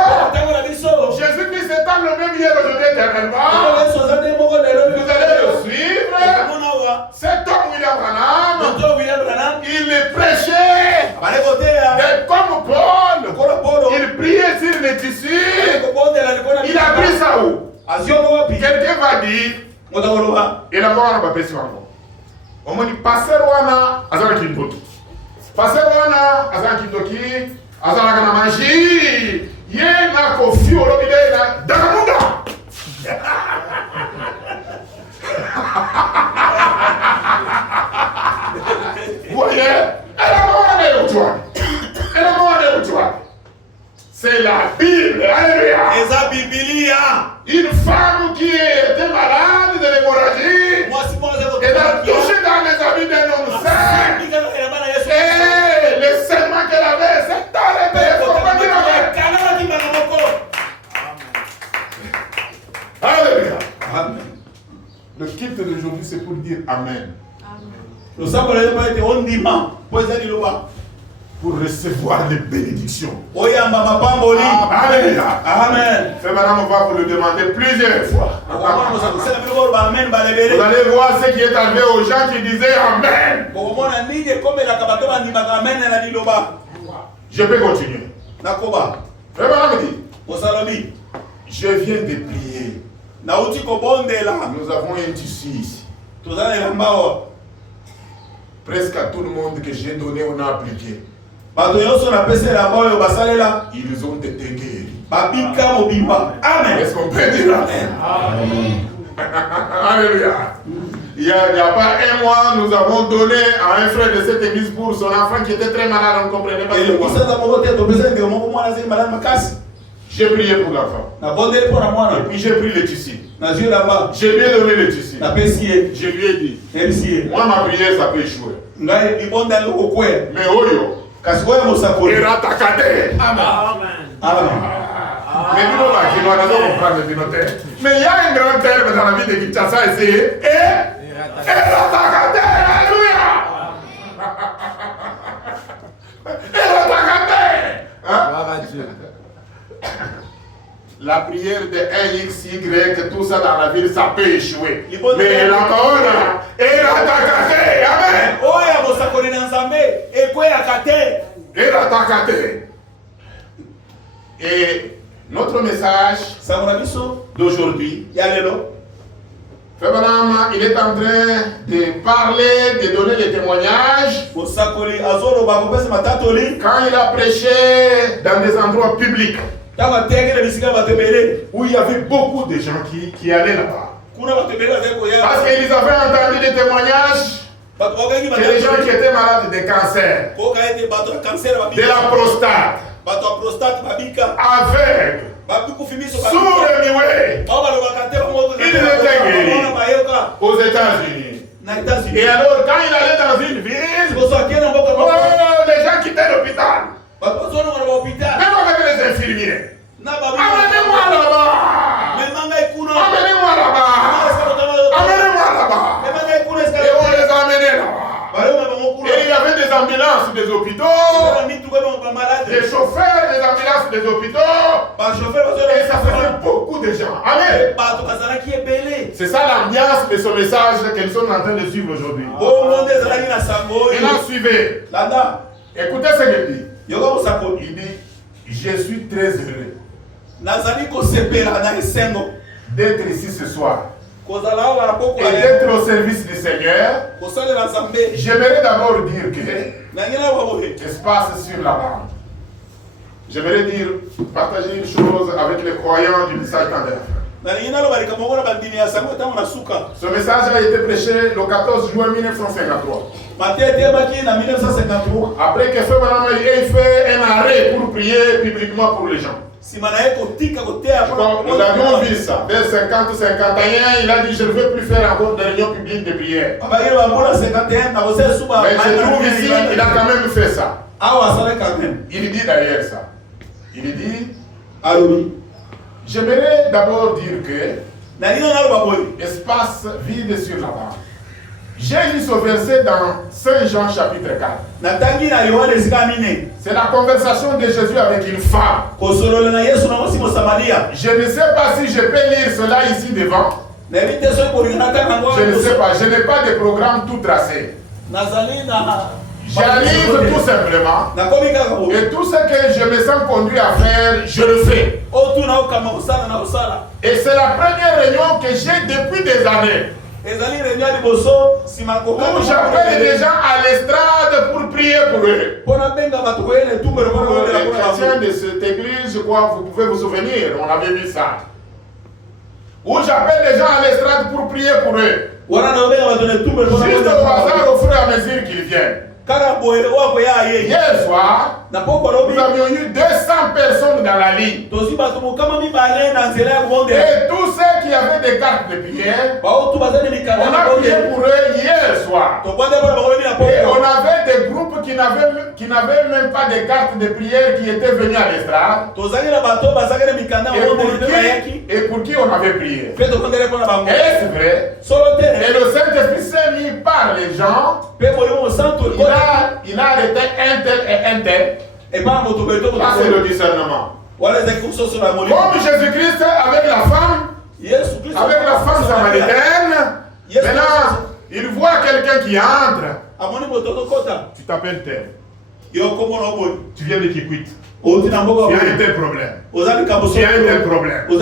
Jésus-Christ étant le même hier aujourd'hui éternellement, vous allez le suivre. Cet homme William Branham, il prêchait mais comme Paul, il priait sur les tissus. Il a pris ça où? Quelqu'un va dire, il a pas de on m'a dit, pasteur wana, azara kintoki. Pasteur wana, azara kintoki, azara kana magie. Ye na kofi olobide na dakamunda. Vous voyez, elle a pas de toi. Elle a pas de toi. C'est la Bible, alléluia. Et ça, Biblia. Une femme qui était malade de l'hémorragie, elle a touché dans les habits d'un homme saint. Et le serment qu'elle avait, c'est dans les pays. Alléluia. Amen. Le culte d'aujourd'hui, c'est pour dire Amen. Nous savons que pas été on dit pour recevoir les bénédictions. Alléluia. Amen. Frère Madame, on va vous le demander plusieurs fois. Vous allez voir ce qui est arrivé aux gens qui disaient Amen. Je peux continuer. Frère Madame dit, je viens de prier. Nous avons un tissu ici. Presque à tout le monde que j'ai donné, on a appliqué. Ils ont été guéris. Amen. Est-ce qu'on peut dire Amen? Alléluia. Il n'y a pas un mois, nous avons donné à un frère de cette église pour son enfant qui était très malade, on ne comprenait pas. J'ai prié pour l'enfant. Et puis j'ai pris le tissu. J'ai lui ai donné le tissu. Je lui ai dit, moi ma prière ça peut échouer. Mais Oyo, il a attaqué. Amen. Mais il y a un grand terme dans la vie de Kinshasa ici. Et attaqué. Alléluia. La prière de XY, tout ça dans la ville, ça peut échouer. Mais la parole, elle a attaqué. Amen. Elle a attaqué. Et notre message d'aujourd'hui, Frère Branham, il est en train de parler, de donner les témoignages. Quand il a prêché dans des endroits publics, où il y avait beaucoup de gens qui allaient là-bas. Parce qu'ils avaient entendu des témoignages que les gens qui étaient malades de cancer, de la prostate, aveugles, sourds et muets, ils étaient guéris aux États-Unis. Et alors, quand il allait dans une ville, les gens quittaient l'hôpital. Même avec les infirmiers. Amenez-moi là-bas. Amenez-moi là-bas. Amenez-moi là-bas. Et on les a amenés là-bas. Et il y avait des ambulances des hôpitaux, des chauffeurs des ambulances des hôpitaux. Et ça faisait beaucoup de gens. Amen. C'est ça l'ambiance de ce message que nous sommes en train de suivre aujourd'hui. Maintenant, suivez. Écoutez ce qu'il dit. Il dit, je suis très heureux d'être ici ce soir et d'être au service du Seigneur. J'aimerais d'abord dire que se passe sur la bande. J'aimerais dire, partager une chose avec les croyants du message de la Ce message a été prêché le 14 juin 1953. Après que Frère Branham ait fait un arrêt pour prier publiquement pour les gens. Nous avions vu ça. Vers 50, 51, il a dit je ne veux plus faire encore de réunion publique de prière. Mais je trouve ici, il a quand même fait ça. Il dit derrière ça. Il dit, j'aimerais d'abord dire que espace vide sur la barre. J'ai lu ce verset dans Saint Jean chapitre 4. C'est la conversation de Jésus avec une femme. Je ne sais pas si je peux lire cela ici devant. Je ne sais pas, je n'ai pas de programme tout tracé. J'arrive tout simplement. Et tout ce que je me sens conduit à faire, je le fais. Et c'est la première réunion que j'ai depuis des années. Où j'appelle les gens à l'estrade pour prier pour eux. Les chrétiens de cette église, je crois, vous pouvez vous souvenir, on avait vu ça. Où j'appelle les gens à l'estrade pour prier pour eux. Juste au hasard, au fur et à mesure qu'ils viennent. Hier soir, nous avions eu 200 personnes dans la ligne. Et tous ceux qui avaient des cartes de prière, on a prié pour eux hier soir. Et on avait des groupes qui n'avaient même pas de cartes de prière qui étaient venus à l'estrade. Et pour qui on avait prié. Est-ce vrai? Et le Saint-Esprit s'est mis par les gens. Il a arrêté un tel et un tel. Là, c'est le discernement. Comme Jésus-Christ avec la femme samaritaine, maintenant, il voit quelqu'un qui entre. Tu t'appelles tel. Tu viens de Kikwit. Tu as un tel problème. Tu as un tel problème. Tu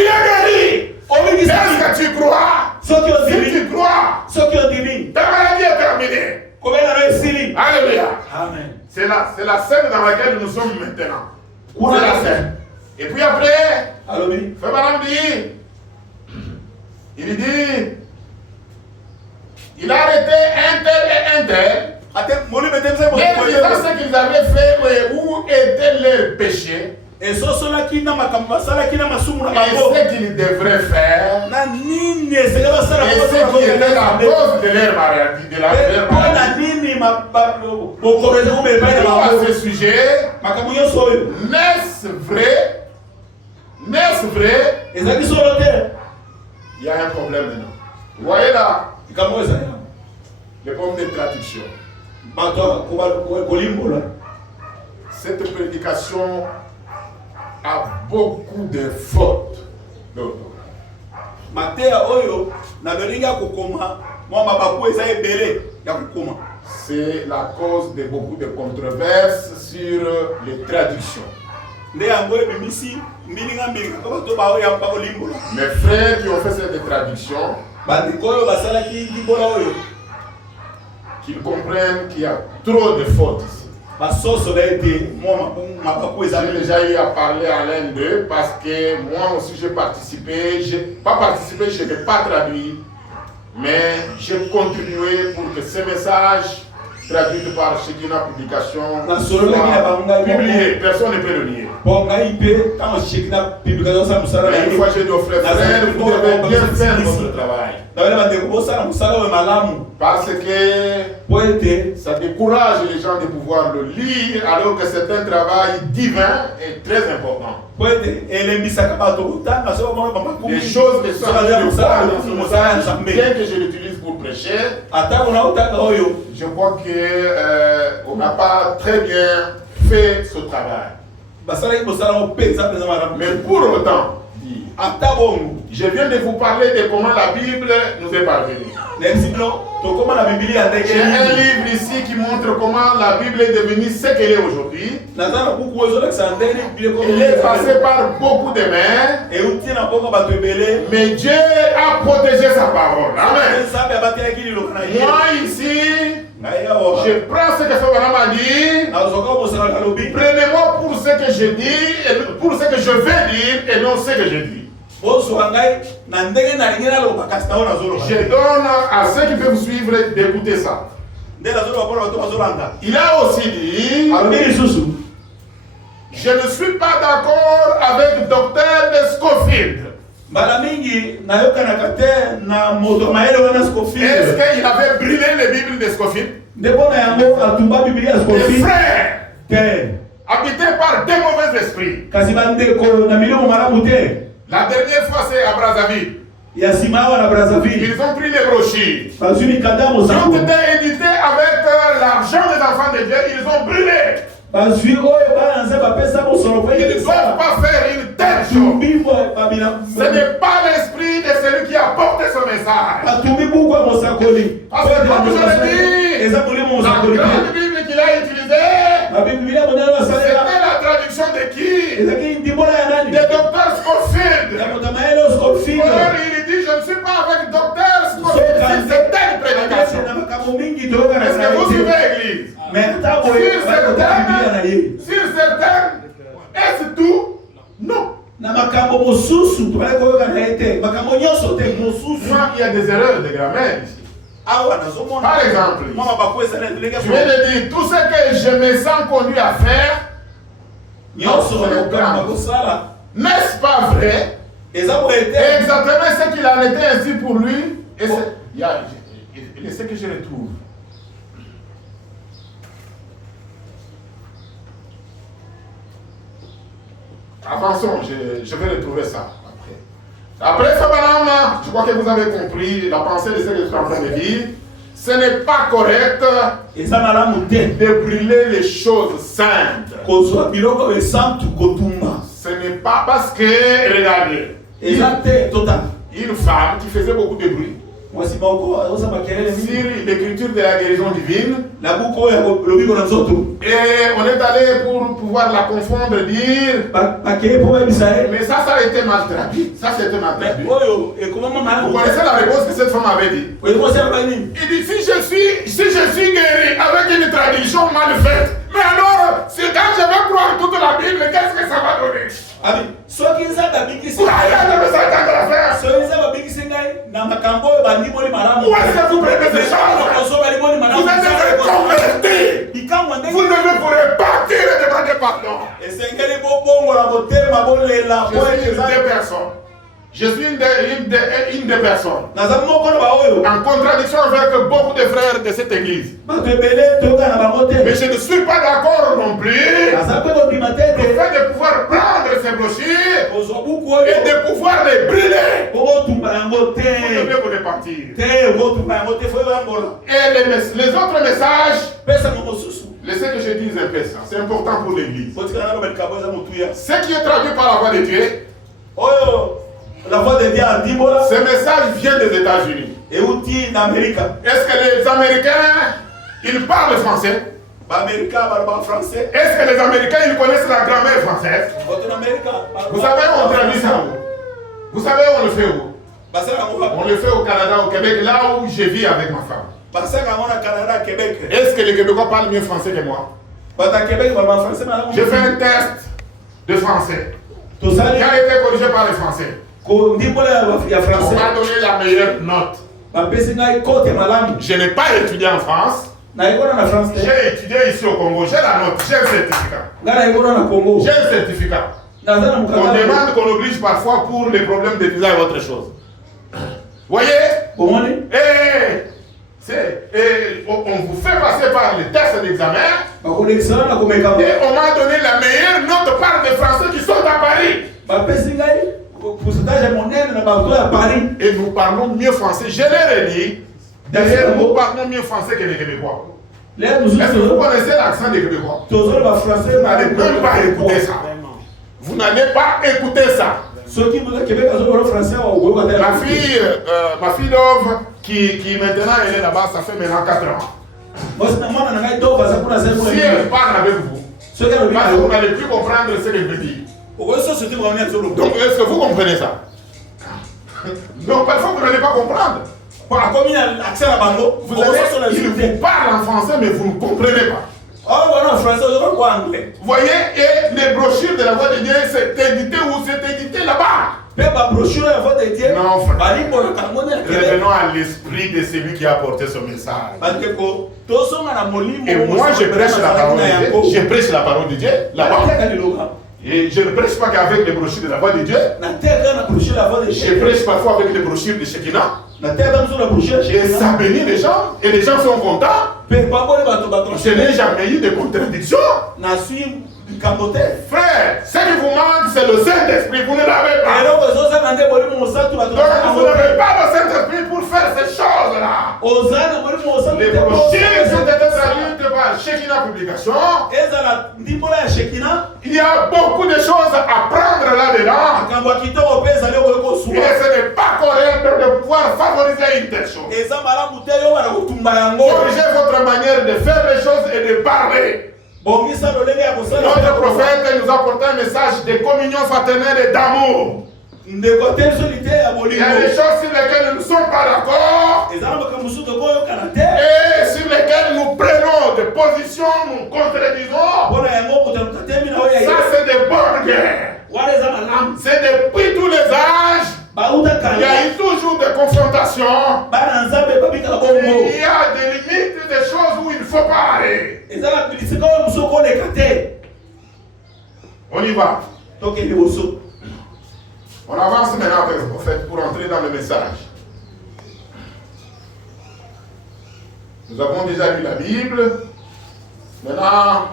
es guéri. Est-ce que tu crois? Si tu crois, ta maladie est terminée. Alléluia. Amen. C'est la scène dans laquelle nous sommes maintenant. C'est la scène. Et puis après, Frère Branham dit, il a arrêté un tel et un tel. Et disant ce qu'ils avaient fait, où étaient leurs péchés. Et ce qu'ils devraient faire. Et ce qui était la cause de leur maladie. À ce sujet, n'est-ce vrai? N'est-ce vrai? Il y a un problème maintenant. Vous voyez là, les problèmes de traduction. Cette prédication a beaucoup de fautes. C'est la cause de beaucoup de controverses sur les traductions. Mes frères qui ont fait cette traduction, qu'ils comprennent qu'il y a trop de fautes ici. J'ai déjà eu à parler à l'un d'eux parce que moi aussi j'ai participé. J'ai pas participé, je n'ai pas traduit, mais j'ai contribué pour que ces messages traduits par Shekina Publication soient publiés. Personne ne peut le nier. Mais une fois j'ai dit aux frères, vous devez bien faire votre travail. Parce que ça décourage les gens de pouvoir le lire alors que c'est un travail divin et très important. Les choses que sont bien que je l'utilise pour prêcher, je crois qu'on n'a pas très bien fait ce travail. Mais pour autant, je viens de vous parler de comment la Bible nous est parvenue. J'ai un livre ici qui montre comment la Bible est devenue ce qu'elle est aujourd'hui. Elle est passée par beaucoup de mains. Mais Dieu a protégé sa parole. Amen. Moi ici, je prends ce que Frère m'a dit. Prenez-moi pour ce que je dis, pour ce que je vais dire et non ce que je dis. Je donne à ceux qui peuvent suivre d'écouter ça. Il a aussi dit, Je ne suis pas d'accord avec Dr. Scofield. Est-ce qu'il avait brûlé les Bibles de Scofield? Les frères habités par des mauvais esprits. La dernière fois, c'est à Brazzaville. Ils ont pris les brochures. Ils ont été édités avec l'argent des enfants de Dieu. Ils ont brûlé. Ils ne doivent pas faire une telle chose. Ce n'est pas l'esprit de celui qui a porté ce message. Parce que comme je l'ai dit, la grande Bible qu'il a utilisée, c'était la traduction de qui? De Dr. Scofield. Alors il dit, je ne suis pas avec Dr. Scofield, c'était une prédication. Est-ce que vous suivez l'église? Sur certains, est-ce tout? Non. Moi, il y a des erreurs de grammaire ici. Par exemple, je vais le dire, tout ce que je me sens conduit à faire, n'est-ce pas vrai? Exactement ce qu'il en était ainsi pour lui. Et c'est ce que je retrouve. Avançons, je vais retrouver ça après. Après, je crois que vous avez compris la pensée de ce que je suis en train de dire. Ce n'est pas correct de brûler les choses saintes. Ce n'est pas parce que, regardez, une femme qui faisait beaucoup de bruit sur l'écriture de la guérison divine, et on est allé pour pouvoir la confondre, dire mais ça a été mal traduit. Ça c'était mal traduit. Vous connaissez la réponse que cette femme avait dit? Il dit si je suis guéri avec une traduction mal faite, mais alors c'est quand je vais croire toute la Bible, qu'est-ce que ça va donner? Où est-ce que vous prenez ces choses? Vous êtes convertis. Vous ne pourrez pas et demander pardon. Je suis deux personnes. Je suis une des personnes. En contradiction avec beaucoup de frères de cette église. Mais je ne suis pas d'accord non plus. Le fait de pouvoir prendre ces brochures et de pouvoir les brûler. Vous devez vous repentir. Et les autres messages, laissez que je dise un peu ça. C'est important pour l'église. Ce qui est traduit par la voix de Dieu. La voix de Dieu a dit, ce message vient des États-Unis. Est-ce que les Américains, ils parlent français? Est-ce que les Américains, ils connaissent la grammaire française? Vous savez où on traduit ça où? Vous savez où on le fait où? On le fait au Canada, au Québec, là où je vis avec ma femme. Est-ce que les Québécois parlent mieux français que moi? J'ai fait un test de français qui a été corrigé par les Français. On m'a donné la meilleure note. Je n'ai pas étudié en France. J'ai étudié ici au Congo. J'ai la note, j'ai un certificat. J'ai un certificat. On demande qu'on oblige parfois pour les problèmes d'étudiant et autre chose. Voyez? On vous fait passer par les tests d'examen. Et on m'a donné la meilleure note par des Français qui sont à Paris. Et nous parlons mieux français. Je l'ai redit. D'ailleurs, nous parlons mieux français que les Québécois. Est-ce que vous connaissez l'accent des Québécois? Vous n'allez même pas écouter ça. Vous n'allez pas écouter ça. Ma fille Dove, qui maintenant elle est là-bas, ça fait maintenant 4 ans. Si elle parle avec vous, vous n'allez plus comprendre ce qu'elle veut dire. Donc est-ce que vous comprenez ça? Non, parfois vous n'allez pas comprendre. Vous parlent en français mais vous ne comprenez pas. Vous voyez, et les brochures de la voix de Dieu, c'est édité où c'est édité là-bas. Non, frère. Revenons à l'esprit de celui qui a porté ce message. Et moi, je prêche la parole de Dieu. Je prêche la parole de Dieu là-bas. Et je ne prêche pas qu'avec les brochures de la voix de Dieu. Je prêche parfois avec les brochures de Shekinah. Et ça bénit les gens. Et les gens sont contents. Je n'ai jamais eu de contradiction. Frère, ce qui vous manque, c'est le Saint-Esprit. Vous ne l'avez pas. Donc, vous n'avez pas le Saint-Esprit pour faire ces choses-là. Les brochures sont été traduites par Shekinah Publication. Il y a beaucoup de choses à prendre là-dedans. Et ce n'est pas correct de pouvoir favoriser une telle chose. Corrigez votre manière de faire les choses et de parler. Notre prophète nous apporte un message de communion fraternelle et d'amour. Il y a des choses sur lesquelles nous ne sommes pas d'accord et sur lesquelles nous prenons des positions, nous contredisons. Ça, c'est des bonnes guerres. C'est depuis tous les âges. Il y a eu toujours des confrontations. Il y a des limites, des choses où il ne faut pas aller. On y va. On avance maintenant avec le prophète pour entrer dans le message. Nous avons déjà lu la Bible. Maintenant,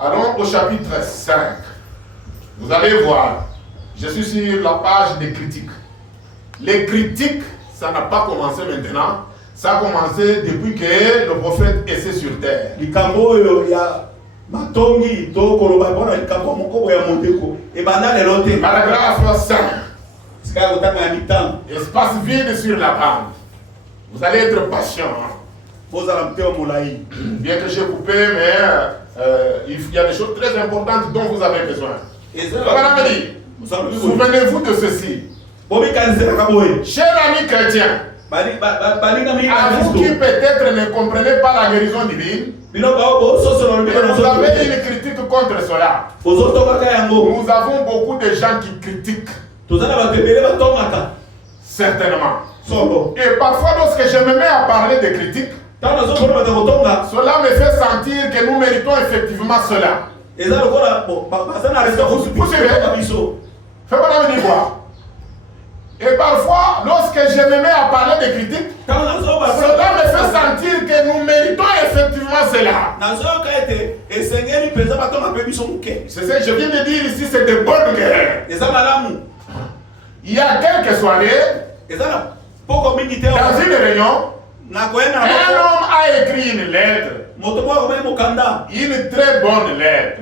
allons au chapitre 5. Vous allez voir, je suis sur la page des critiques. Les critiques, ça n'a pas commencé maintenant. Ça a commencé depuis que le prophète était sur terre. Paragraphe 5. Espace vide sur la bande. Vous allez être patient. Bien que j'ai coupé, mais il y a des choses très importantes dont vous avez besoin. Souvenez-vous de ceci. Cher ami chrétien, à vous qui peut-être ne comprenez pas la guérison divine, vous avez une critique contre cela. Nous avons beaucoup de gens qui critiquent. Certainement. Et parfois, lorsque je me mets à parler de critiques, cela me fait sentir que nous méritons effectivement cela. Vous suivez? Fais-moi me dire quoi? Et parfois, lorsque je me mets à parler de critiques, cela me fait sentir que nous méritons effectivement cela. C'est ce que je viens de dire ici, c'est de bonnes guerres. Il y a quelques soirées, dans une réunion, un homme a écrit une lettre. Une très bonne lettre.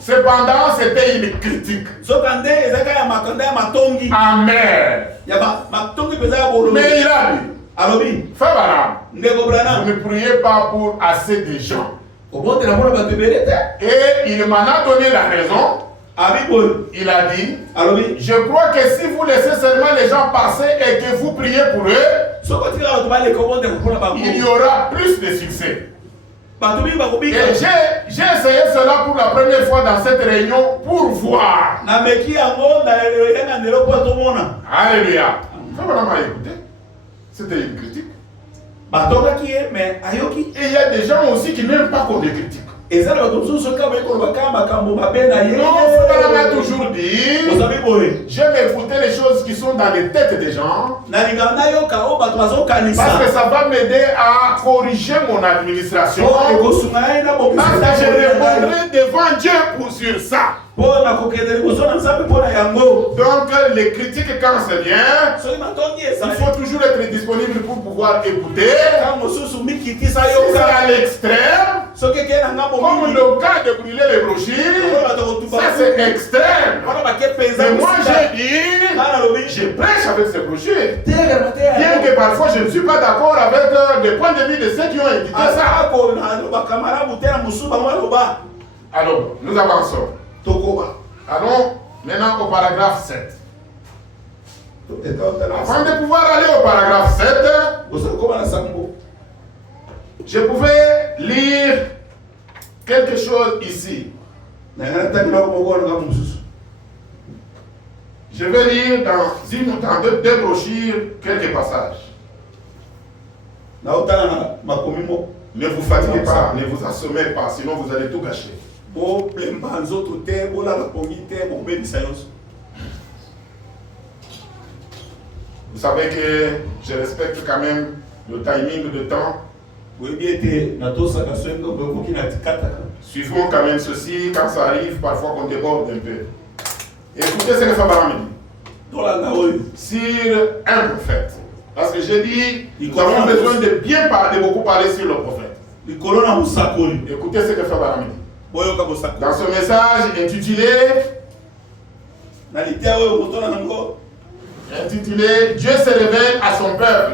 Cependant, c'était une critique. Amen. Mais il a dit, Frère Branham, vous ne priez pas pour assez de gens. Et il m'en a donné la raison. Il a dit, je crois que si vous laissez seulement les gens passer et que vous priez pour eux, il y aura plus de succès. Et j'ai essayé cela pour la première fois dans cette réunion pour voir. Alléluia. C'était une critique. Et il y a des gens aussi qui n'aiment pas qu'on les critique. Non, on m'a toujours dit, j'aime écouter les choses qui sont dans les têtes des gens, parce que ça va m'aider à corriger mon administration, parce que je répondrai devant Dieu sur ça. Donc les critiques quand ça vient, il faut toujours être disponible pour pouvoir écouter. Si c'est à l'extrême, comme le cas de brûler les brochures, ça c'est extrême. Mais moi j'ai dit, je prêche avec ces brochures. Bien que parfois je ne suis pas d'accord avec les points de vue de ceux qui ont édité ça. Alors, nous avançons. Allons maintenant au paragraphe 7. Avant de pouvoir aller au paragraphe 7, je pouvais lire quelque chose ici. Je vais lire dans deux brochures quelques passages. Ne vous fatiguez pas, ne vous assommez pas, sinon vous allez tout gâcher. Vous savez que je respecte quand même le timing de temps. Suivons quand même ceci, quand ça arrive, parfois qu'on déborde un peu. Écoutez ce que Fabara me dit. Sur un prophète. Parce que j'ai dit, nous avons besoin de bien parler, de beaucoup parler sur le prophète. Écoutez ce que Fabara me dit. Dans ce message intitulé Dieu se révèle à son peuple.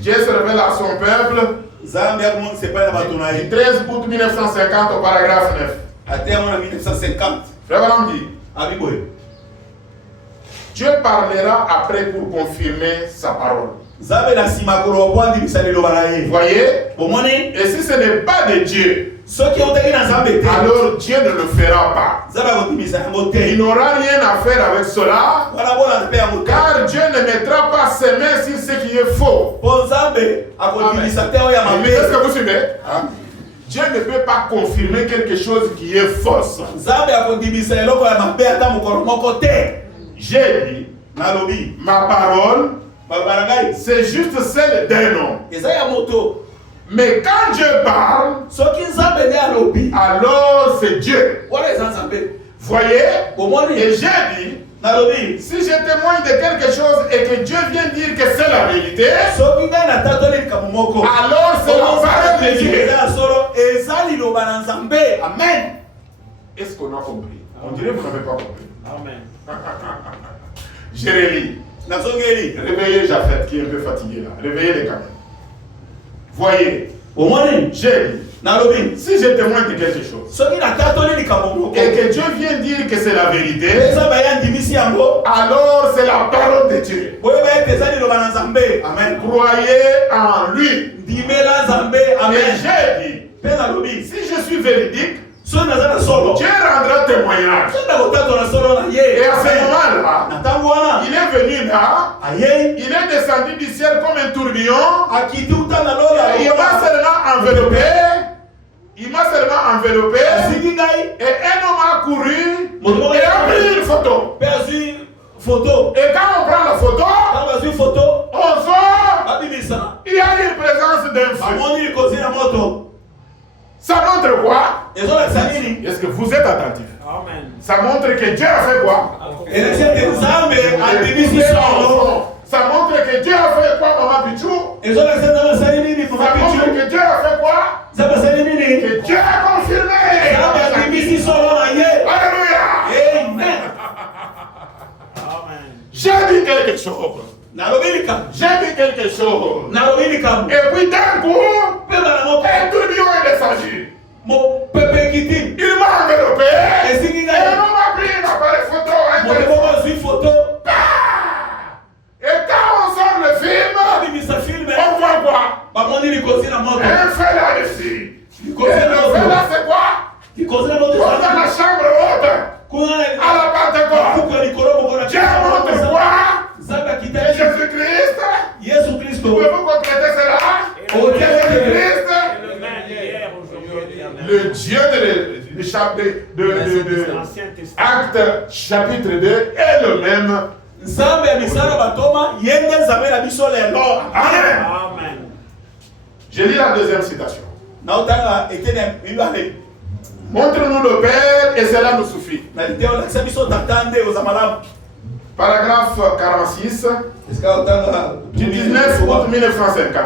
Dieu se révèle à son peuple. Du 13 août 1950 au paragraphe 9. Frère Balam dit, Dieu parlera après pour confirmer sa parole. Vous voyez? Et si ce n'est pas de Dieu, alors Dieu ne le fera pas. Il n'aura rien à faire avec cela, car Dieu ne mettra pas ses mains sur ce qui est faux. Mais est-ce que vous suivez? Dieu ne peut pas confirmer quelque chose qui est fausse. J'ai dit, ma parole, c'est juste celle d'un homme. Mais quand Dieu parle, alors c'est Dieu. Voyez? Et j'ai dit, si je témoigne de quelque chose et que Dieu vient dire que c'est la vérité, alors c'est la parole de Dieu. Amen. Est-ce qu'on a compris? On dirait que vous n'avez pas compris. Amen. Jérémie. Réveillez Japheth qui est un peu fatigué là. Réveillez-les quand même. Voyez. J'ai dit, si je témoigne de quelque chose et que Dieu vient dire que c'est la vérité, alors c'est la parole de Dieu. Amen. Croyez en lui. Et j'ai dit, si je suis véridique, Dieu rendra témoignage. Et à ce moment-là, il est venu là, il est descendu du ciel comme un tourbillon, il m'a seulement enveloppé, et un homme a couru et a pris une photo. Et quand on prend la photo, on sort, il y a une présence d'un feu. Ça montre quoi? Est-ce que vous êtes attentif? Amen. Ça montre que Dieu a fait quoi? Ça montre que Dieu a fait quoi, Maman Pichou? Ça montre que Dieu a fait quoi? Que Dieu a confirmé. Alléluia. Amen. J'ai dit quelque chose. J'ai dit quelque chose. Et puis d'un coup, un tourbillon est descendu. Il m'a enveloppé. Et on m'a pris un appareil photo. Et quand on sort le film, on voit quoi? Un feu là-dessus. Et le feu là, c'est quoi? On est dans la chambre haute. À la Pentecôte. Dieu montre quoi? Jésus-Christ. Pouvez-vous compléter cela? Jésus-Christ, le Dieu de Actes chapitre 2 est le même. Amen. Je lis la deuxième citation. Montre-nous le Père et cela nous suffit. Paragraphe 46 du 19 août 1950.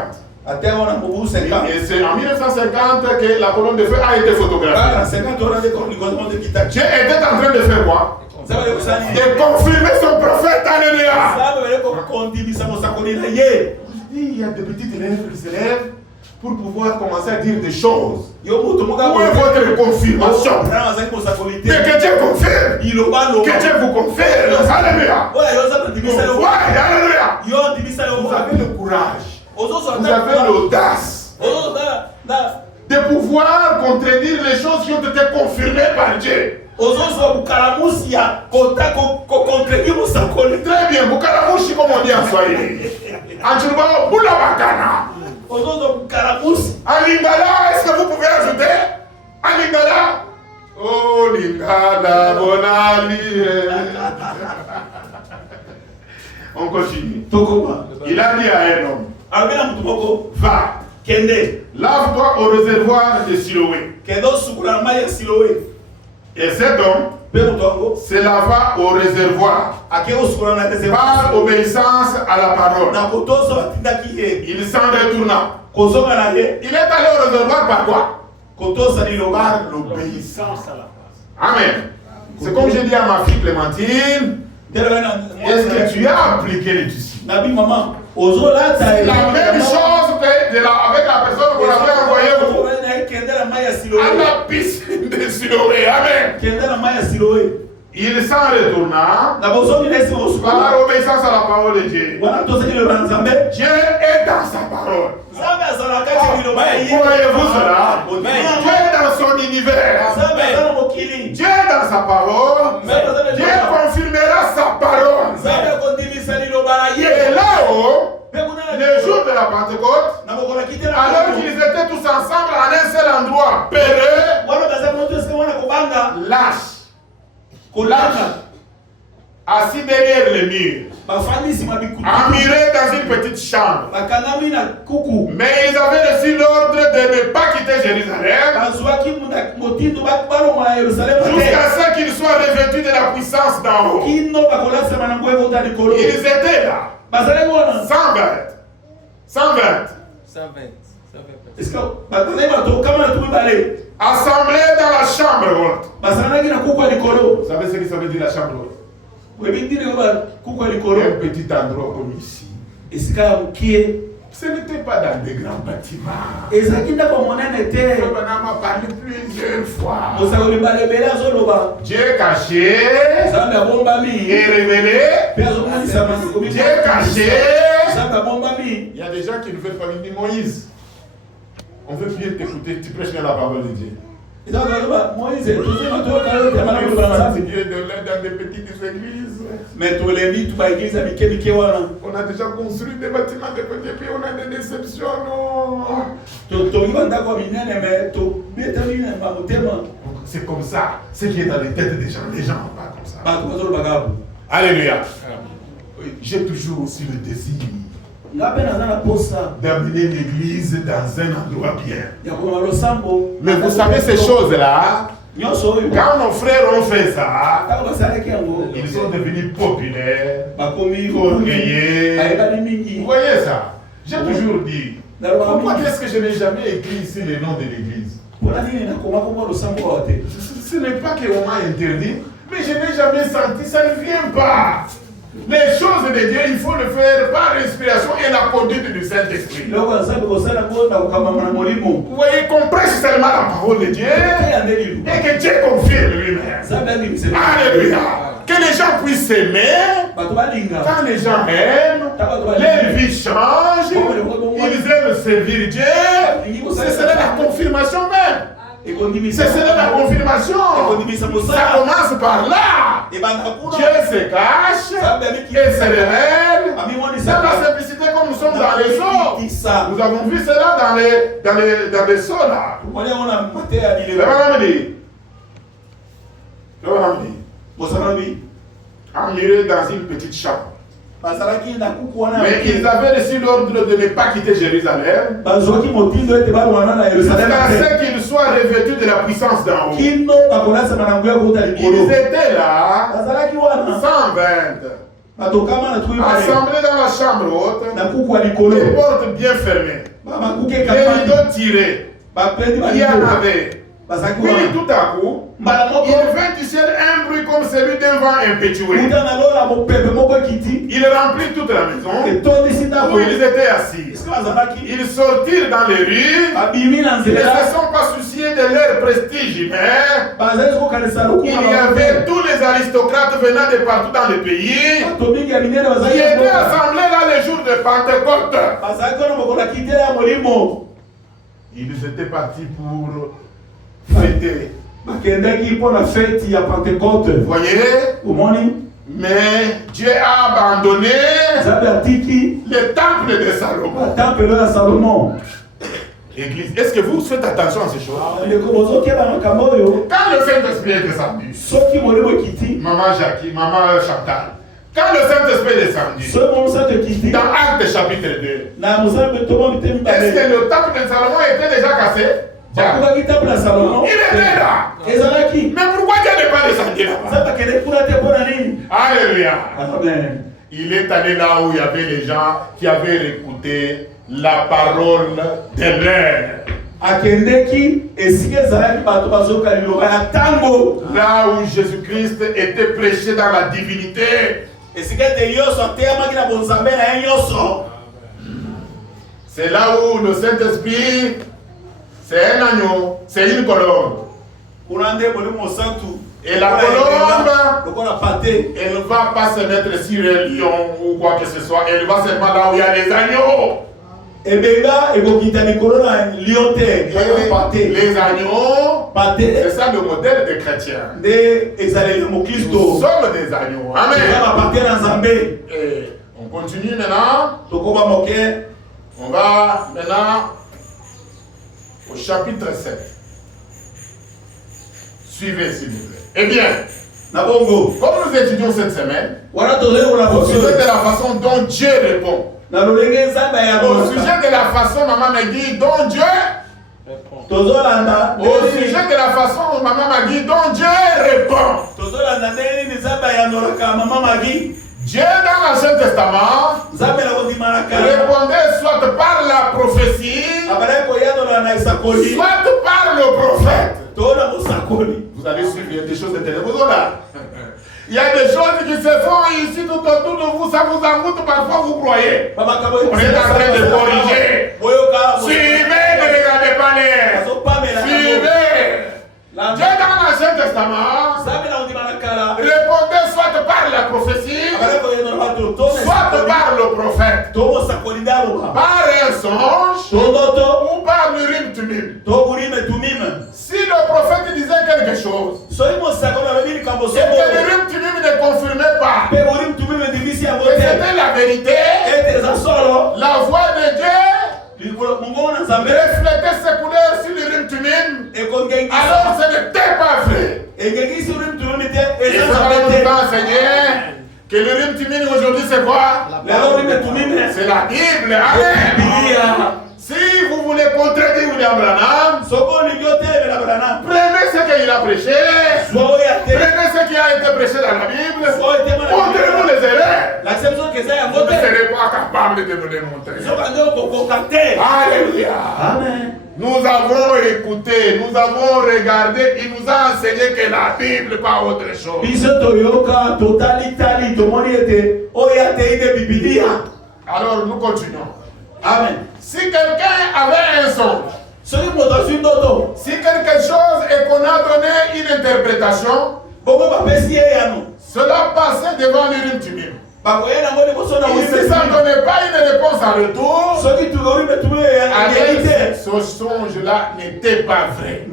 Et c'est en 1950 que la colonne de feu a été photographiée. Dieu était en train de faire quoi? De confirmer son prophète. Alléluia. Il y a des petites lèvres qui se lèvent pour pouvoir commencer à dire des choses. Où est votre confirmation? Que Dieu confirme. Que Dieu vous confirme. Alléluia. Alléluia. Vous avez le courage. Vous avez l'audace de pouvoir contredire les choses qui ont été confirmées par Dieu. Très bien, Bukaramushi, comme on dit en Swahili. Anchuruba, Boulabakana. En lingala, est-ce que vous pouvez ajouter? En lingala? Oh, lingala, bonali. On continue. Il a dit à un homme, va, lave-toi au réservoir de Siloé. Et cet homme se lava au réservoir par obéissance à la parole. Il s'en retourna. Il est allé au réservoir par quoi? Par l'obéissance à la parole. Amen. C'est comme j'ai dit à ma fille Clémentine, est-ce que tu as appliqué les disciples? La même chose avec la personne qu'on avait envoyée à la piscine de Siloé. Amen. Il s'en retourna par obéissance à la parole de Dieu. Dieu est dans sa parole. Croyez-vous cela? Dieu est dans son univers. Dieu est dans sa parole. Dieu confirmera sa parole. Et là-haut, le jour de la Pentecôte, alors qu'ils étaient tous ensemble en un seul endroit, peureux, lâches, assis derrière le mur, emmurés dans une petite chambre. Mais ils avaient reçu l'ordre de ne pas quitter Jérusalem jusqu'à ce qu'ils soient revêtus de la puissance d'en haut. Ils étaient là. 120. Assemblés dans la chambre haute. Vous savez ce que ça veut dire la chambre haute? Un petit endroit comme ici. Ce n'était pas dans des grands bâtiments. On en a parlé plusieurs fois. Dieu caché et révélé. Dieu caché. Il y a des gens qui ne veulent pas venir Moïse. On veut bien t'écouter, tu prêches bien la parole de Dieu. C'est Dieu de l'aide dans des petites églises. On a déjà construit des bâtiments de petits puis on a des déceptions. C'est comme ça. Ce qui est dans les têtes des gens. Les gens ne parlent comme ça. Alléluia. J'ai toujours aussi le désir d'amener l'église dans un endroit bien. Mais vous savez ces choses-là, quand nos frères ont fait ça, ils sont devenus populaires, orgueilleux. Vous voyez ça? J'ai toujours dit, pourquoi est-ce que je n'ai jamais écrit ici le nom de l'église? Ce n'est pas qu'on m'a interdit, mais je n'ai jamais senti, ça ne vient pas. Les choses de Dieu, il faut le faire par l'inspiration et la conduite du Saint-Esprit. Vous voyez qu'on prêche seulement la parole de Dieu et que Dieu confirme lui-même. Alléluia. Que les gens puissent s'aimer. Quand les gens aiment, leur vie change, ils aiment servir Dieu. C'est cela la confirmation même. C'est cela la confirmation. Ça commence par là. Dieu se cache et se révèle dans la simplicité comme nous sommes dans les eaux. Nous avons vu cela dans les seaux là. Emmurés dans une petite chambre. Mais ils avaient reçu l'ordre de ne pas quitter Jérusalem jusqu'à ce qu'ils soient revêtus de la puissance d'en haut. Ils étaient là, 120, assemblés dans la chambre haute, les portes bien fermées, les rideaux tirés. Il y en avait. Puis tout à coup, il vint du ciel un bruit comme celui d'un vent impétueux. Il remplit toute la maison où ils étaient assis. Ils sortirent dans les rues. Ils ne se sont pas souciés de leur prestige humain. Il y avait tous les aristocrates venant de partout dans le pays qui étaient assemblés là le jour de Pentecôte. Ils étaient partis pour fêter Vous voyez? Mais Dieu a abandonné le temple de Salomon. Église, est-ce que vous faites attention à ces choses? Quand le Saint-Esprit est descendu, maman Jackie, maman Chantal, quand le Saint-Esprit est descendu, dans Actes chapitre 2, est-ce que le temple de Salomon était déjà cassé? Il était là. Mais pourquoi Dieu n'est pas descendu là-bas? Alléluia. Il est allé là où il y avait les gens qui avaient écouté la parole de l'air. Là où Jésus-Christ était prêché dans la divinité. C'est là où le Saint-Esprit, c'est un agneau, c'est une colombe. Et la colombe, elle ne va pas se mettre sur un lion ou quoi que ce soit. Elle va seulement là où il y a les agneaux. Les agneaux, c'est ça le modèle des chrétiens. Nous sommes des agneaux. Amen. Et on continue maintenant. On va maintenant au chapitre 7. Suivez s'il vous plaît. Eh bien, comme nous étudions cette semaine, au sujet de la façon dont Dieu répond. Au sujet de la façon, maman m'a dit, dont Dieu répond. Au sujet de la façon, maman m'a dit, dont Dieu répond. Dieu dans l'Ancien Testament répondait soit par la prophétie, soit par le prophète. Vous allez suivre, il y a des choses intéressantes là. Il y a des choses qui se font ici tout autour de vous, ça vous envoûte, parfois vous croyez. On est en train de corriger. Suivez, ne regardez pas l'air. Suivez. Dieu dans l'Ancien Testament répondait soit par la prophétie, soit par le prophète, par un songe ou par l'urim tumim. Si le prophète disait quelque chose et que l'urim tumim ne confirmait pas que c'était la vérité, la voix de Dieu reflétait ses couleurs sur l'urim tumim, alors ce n'était pas vrai. Et ça va nous enseigner que l'urim tumim aujourd'hui c'est quoi? C'est la Bible. Amen. Si vous voulez contredire William Branham, prenez ce qu'il a prêché, prenez ce qui a été prêché dans la Bible, montrez-nous les erreurs. Vous ne serez pas capable de nous les montrer. Alléluia. Amen. Nous avons écouté, nous avons regardé, il nous a enseigné que la Bible, pas autre chose. Alors nous continuons. Amen. Si quelqu'un avait un songe, si quelque chose et qu'on a donné une interprétation, cela passait devant l'urim tumim. Il ne s'en donnait pas une réponse en retour. Ce songe-là n'était pas vrai.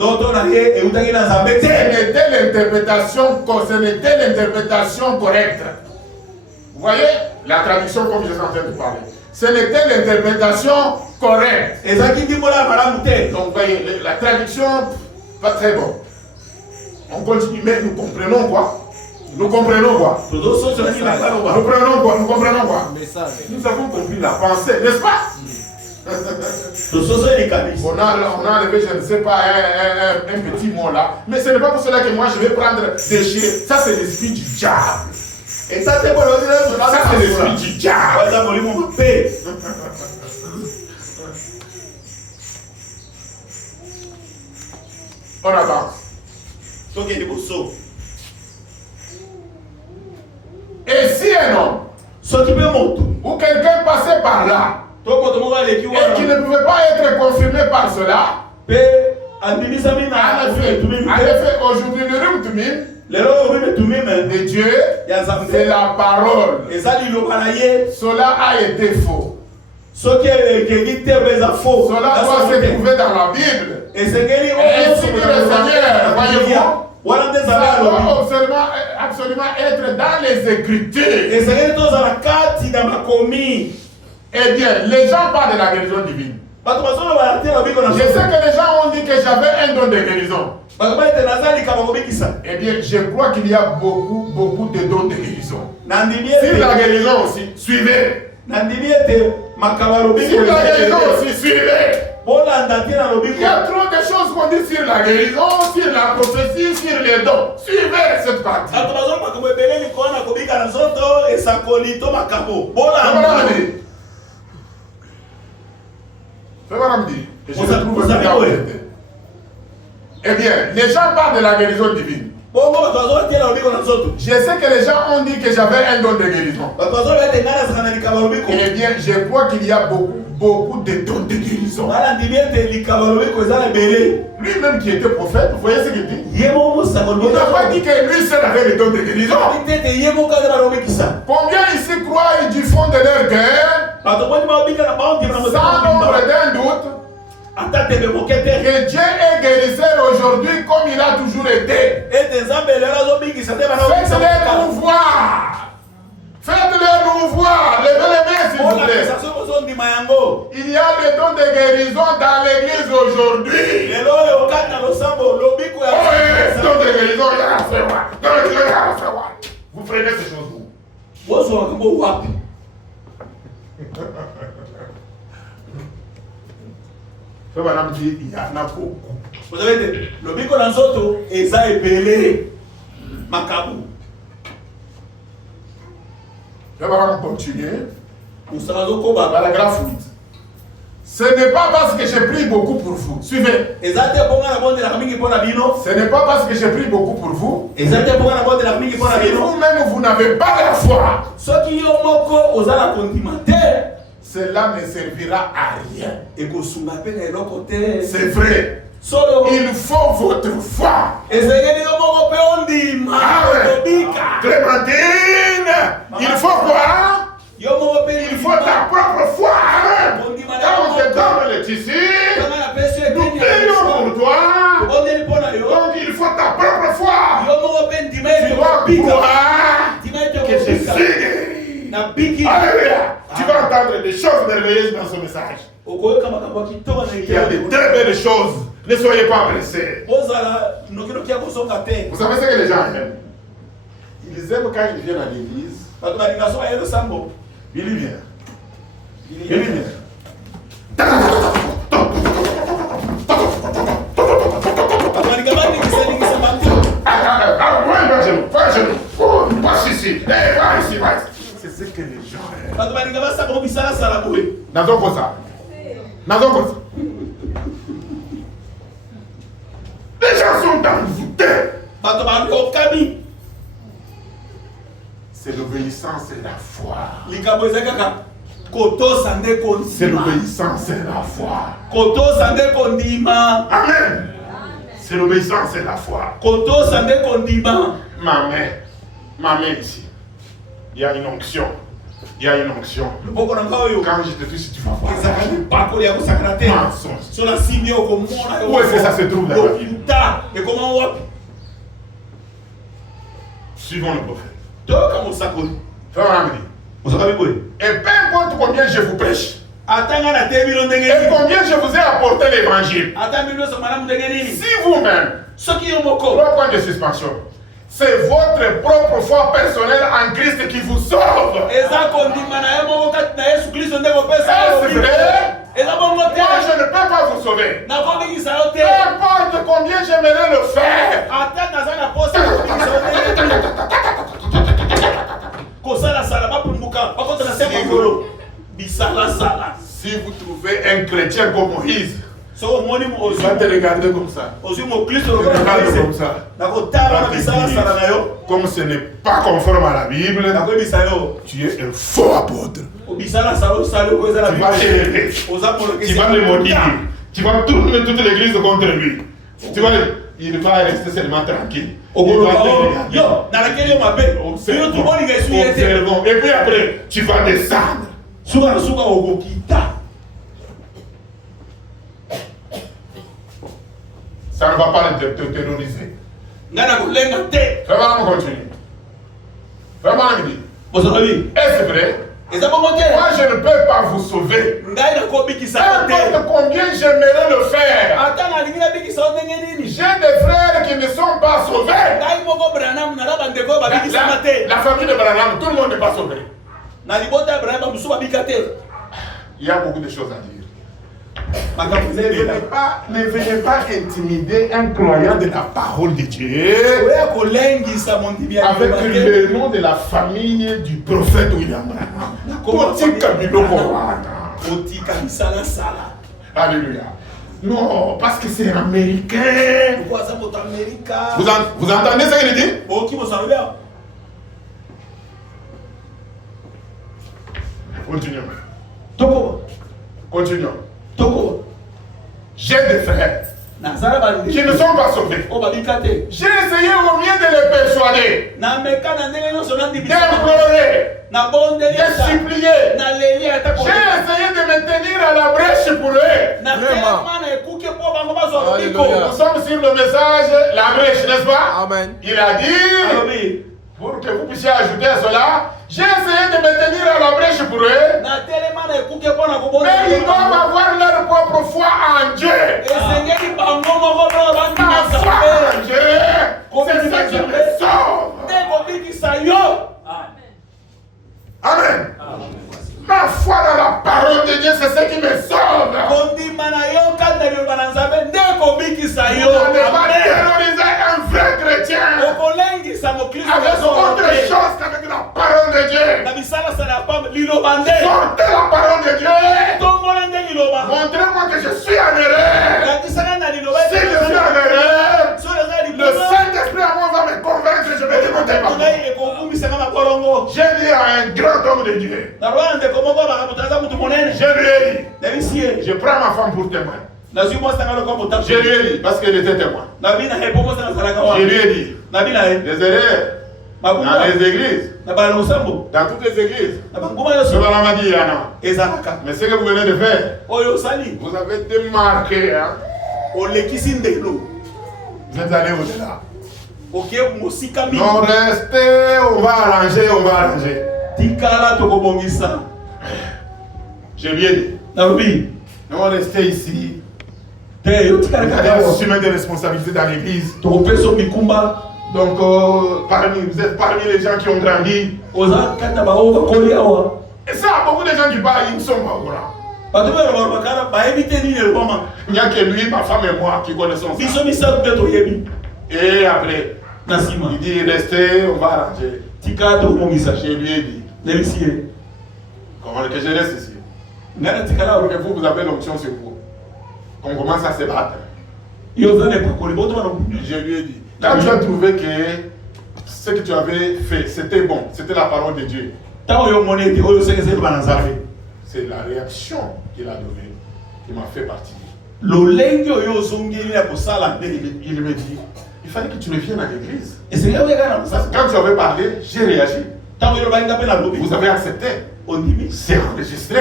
Ce n'était l'interprétation correcte. Vous voyez la traduction comme je suis en train de parler. Ce n'était l'interprétation correcte. Donc, vous voyez, la traduction, pas très bonne. On continue, mais nous comprenons quoi? Nous comprenons quoi? Nous comprenons quoi? Nous comprenons quoi? Nous avons compris la pensée, n'est-ce pas? On a enlevé, je ne sais pas, un petit mot là. Mais ce n'est pas pour cela que moi je vais prendre des chiens. Ça, c'est l'esprit du diable. Et ça, c'est l'esprit du diable. On avance. Et si un homme ou quelqu'un passait par là et qui ne pouvait pas être confirmé par cela, en effet, aujourd'hui, le Urim Tumim de Dieu, c'est la parole. Cela a été faux. Cela doit se trouver dans la Bible. Et ainsi dit le Seigneur, voyez-vous, absolument être dans les Écritures. Eh bien, les gens parlent de la guérison divine. Je sais que les gens ont dit que j'avais un don de guérison. Eh bien, je crois qu'il y a beaucoup de dons de guérison. Si la guérison aussi, suivez. Si la guérison aussi, suivez. Il y a trop de choses qu'on dit sur la guérison, sur la prophétie, sur les dons. Suivez cette partie. Eh bien, les gens parlent de la guérison divine. Je sais que les gens ont dit que j'avais un don de guérison. Eh bien, je crois qu'il y a beaucoup de dons de guérison. Lui-même qui était prophète, vous voyez ce qu'il dit? Il n'a pas dit que lui seul avait le don de guérison. Combien ici croient du fond de leur cœur, sans nombre d'un doute, que Dieu est guérisseur aujourd'hui comme il a toujours été? Faites-les nous voir. Faites-les nous voir. Levez les mains s'il vous plaît. Il y a le don de guérison dans l'église aujourd'hui. Don de guérison, il y a à recevoir. Don de guérison, il y a à recevoir. Vous prenez ces choses vous. Madame dit, il y en a beaucoup. Vous savez, le bico dans l'autre, et ça est belé. Macabou. Je vais continuer. Paragraphe 8. Ce n'est pas parce que j'ai pris beaucoup pour vous. Suivez. Ce n'est pas parce que j'ai pris beaucoup pour vous. Si vous-même vous n'avez pas la foi, cela ne servira à rien. C'est vrai. Il faut votre foi. Clémentine, il faut quoi? Il faut ta propre foi. Amen. Quand on te donne le tissu, nous prions pour toi. Donc il faut ta propre foi. Tu dois croire que Jésus est guéri. Alléluia. Tu vas entendre des choses merveilleuses dans ce message. Il y a de très belles choses. Ne soyez pas pressés. Vous savez ce que les gens aiment? Ils aiment quand ils viennent à l'église. Il y vient. Va ici. C'est ce que les gens aiment. Les gens sont envoûtés. C'est l'obéissance et la foi. C'est l'obéissance et la foi. Amen. C'est l'obéissance et la foi. Ma main ici. Il y a une onction. Il y a une onction. Quand je te touche, tu vas voir. Où est-ce que ça se trouve là-bas? Suivons le prophète. Et peu importe combien je vous prêche, et combien je vous ai apporté l'évangile, si vous-même, 3 points de suspension, c'est votre propre foi personnelle en Christ qui vous sauve. Est-ce vrai? Moi, je ne peux pas vous sauver. Peu importe combien j'aimerais le faire. Si vous trouvez un chrétien comme Moïse, il va te regarder comme ça. Comme ce n'est pas conforme à la Bible, tu es un faux apôtre. Tu vas t'élever. Tu vas le maudire. Tu vas tourner toute l'église contre lui. Tu vois, il va rester seulement tranquille. Observons. Et puis après, tu vas descendre. Ça ne va pas te terroriser. Vraiment, continue. Vraiment, il dit. Est-ce vrai? Moi, je ne peux pas vous sauver. N'importe combien j'aimerais le faire. J'ai des frères qui ne sont pas sauvés. La famille de Branham, tout le monde n'est pas sauvé. Il y a beaucoup de choses à dire. Ne venez pas intimider un croyant de la parole de Dieu avec le nom de la famille du prophète William Branham. Alléluia. Non, parce que c'est américain. Vous entendez ce qu'il dit? Continuons. Continuons. J'ai des frères qui ne sont pas sauvés. J'ai essayé au mieux de les persuader, d'implorer, de supplier. J'ai essayé de me tenir à la brèche pour eux. Nous sommes sur le message, la brèche, n'est-ce pas? Amen. Il a dit, pour que vous puissiez ajouter à cela, j'ai essayé de me tenir à la brèche pour eux, mais ils doivent avoir leur propre foi en Dieu. Ma foi en Dieu, c'est ce qui me sauve. Amen. Ma foi dans la parole de Dieu, c'est ce qui me sauve. Vous n'allez pas terroriser un vrai chrétien avec autre chose qu'avec la parole de Dieu. Sortez la parole de Dieu. Montrez-moi que je suis en erreur. Si je suis en erreur, le Saint-Esprit à moi va me convaincre que je vais démonter ma foi. J'ai dit à un grand homme de Dieu. Je lui ai dit, je prends ma femme pour témoin. Je lui ai dit, parce qu'elle était témoin. Je lui ai dit, les erreurs dans les églises, dans toutes les églises, dit, mais ce que vous venez de faire, vous avez démarqué. Hein? Vous êtes allé au-delà. Non, restez, on va arranger. Je lui ai dit, non, restez ici. Vous allez assumer des responsabilités dans l'église. Donc, vous êtes parmi les gens qui ont grandi. Et ça, beaucoup de gens qui parlent, ils ne sont pas au courant. Il n'y a que lui, ma femme et moi qui connaissons ça. Et après, il dit, restez, on va arranger. Je lui ai dit, comment que je reste ici? Pour que vous avez l'option sur vous. Qu'on commence à se battre. Je lui ai dit, quand tu as trouvé que ce que tu avais fait, c'était bon, c'était la parole de Dieu. C'est la réaction qu'il a donnée qui m'a fait partir. Il me dit, il fallait que tu reviennes à l'église. Quand tu avais parlé, j'ai réagi. Vous avez accepté. C'est enregistré.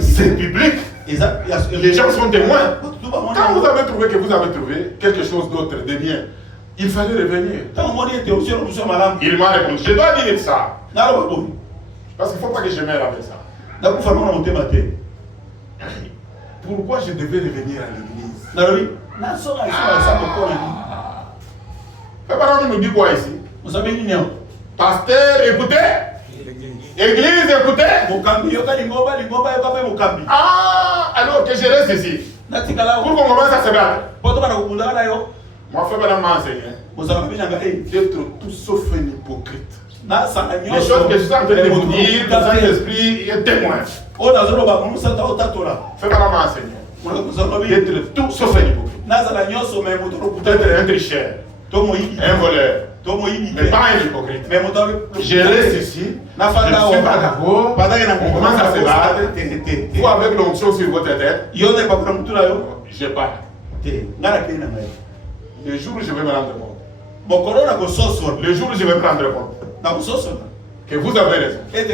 C'est public. Les gens sont témoins. Quand vous avez trouvé que vous avez trouvé quelque chose d'autre de bien, il fallait revenir. Il m'a répondu, je dois dire ça. Parce qu'il ne faut pas que je mêle avec ça. Pourquoi je devais revenir à l'église? Papa nous dit quoi ici? Pasteur, écoutez. Église, écoutez. Ah, alors que je reste ici. Pour qu'on commence à se battre. Moi, frère, madame m'a enseigné d'être tout sauf un hypocrite. Les choses que je suis en train de vous dire, le Saint-Esprit est témoin. Frère, madame m'a enseigné d'être tout sauf un hypocrite. D'être un tricheur, un voleur, mais pas un hypocrite. Je reste ici, je ne suis pas d'accord, on commence à se battre. Vous avec l'onction sur votre tête, je pars. Le jour où je vais me rendre compte, le jour où je vais me rendre compte que vous avez raison et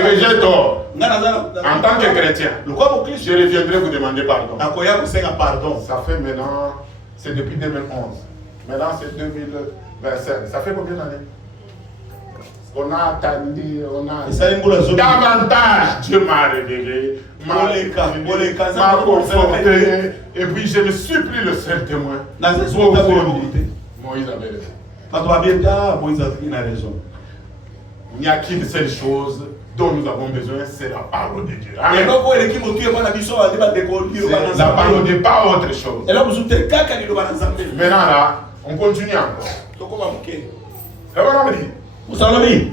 que j'ai tort, en tant que chrétien, je reviendrai vous demander pardon. Ça fait maintenant, c'est depuis 2011. Maintenant, c'est 2025. Ça fait combien d'années? On a attendu, on a davantage. Dieu m'a révélé, m'a conforté, et puis je ne suis plus le seul témoin. Moïse avait raison. Il n'y a qu'une seule chose dont nous avons besoin, c'est la parole de Dieu. Amen. C'est la parole de pas autre chose. Maintenant là, on continue encore.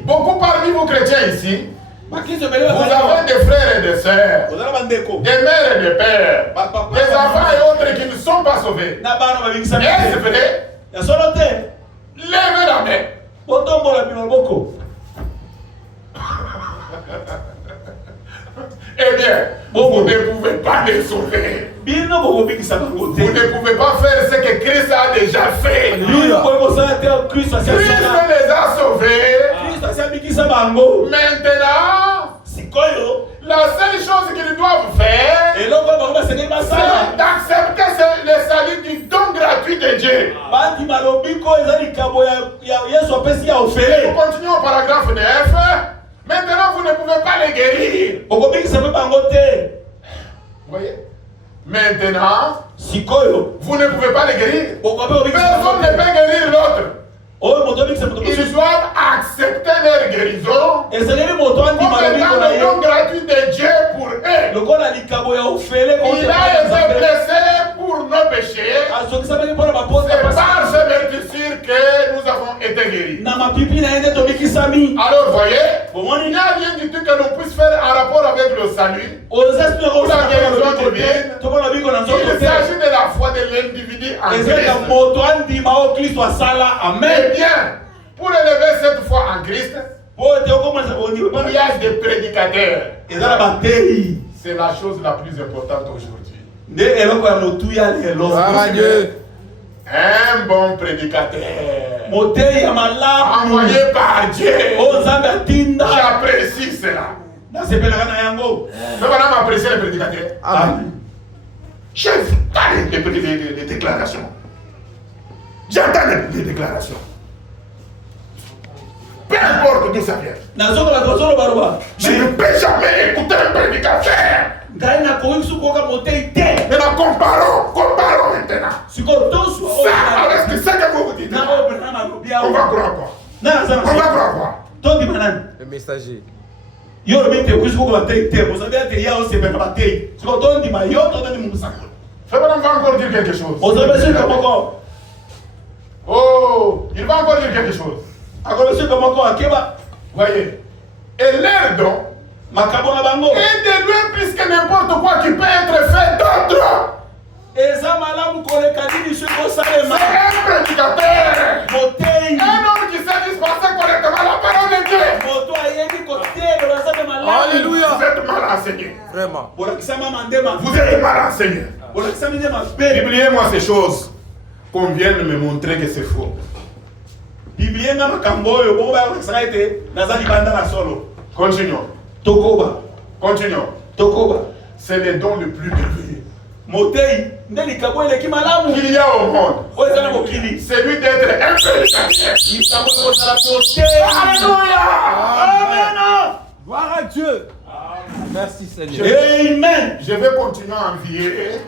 Beaucoup parmi vous chrétiens ici, vous avez des frères et des sœurs, des mères et des pères, des enfants et autres qui ne sont pas sauvés. Est-ce vrai? Levez la main. Eh bien, vous ne pouvez pas les sauver. Vous ne pouvez pas faire ce que Christ a déjà fait. Christ les a sauvés. Maintenant, la seule chose qu'ils doivent faire, c'est d'accepter le salut du don gratuit de Dieu. Nous continuons au paragraphe 9. Maintenant, vous ne pouvez pas les guérir. Vous voyez? Maintenant, vous ne pouvez pas les guérir. Personne ne peut guérir l'autre. Ils doivent accepter leur guérison comme étant le don gratuit de Dieu pour eux. Il a été blessé pour nos péchés. C'est par ce meurtrissure que nous avons été guéris. Alors voyez, il n'y a rien du tout que l'on puisse faire en rapport avec le salut ou la guérison divine. Il s'agit de la foi de l'individu en Christ. Eh bien, pour élever cette foi en Christ, il y a des prédicateurs. C'est la chose la plus importante aujourd'hui. Un bon prédicateur envoyé par Dieu. J'apprécie cela. Mais madame apprécie les prédicateurs. J'entends les déclarations. J'entends les déclarations. Peu importe d'où ça vient. Je ne peux jamais écouter un prédicateur. Maintenant, comparons maintenant. Ça, avec ce que vous vous dites. On va croire quoi? On va croire quoi? Le messager. Fais-moi, on va encore dire quelque chose. Oh, il va encore dire quelque chose. Voyez. Et leur don est de loin plus que n'importe quoi qui peut être fait d'autre. C'est un prédicateur. Un homme qui sait dispenser correctement la parole de Dieu. Alléluia. Vous êtes mal enseigné. Vraiment. Vous êtes mal enseigné. Publiez-moi ces choses qu'on vient de me montrer que c'est faux. Continuons. Continuons. C'est le don le plus merveilleux qu'il y a au monde. Celui d'être un prédicateur. Alléluia. Amen. Gloire à Dieu. Merci Seigneur. Amen. Je vais continuer à envier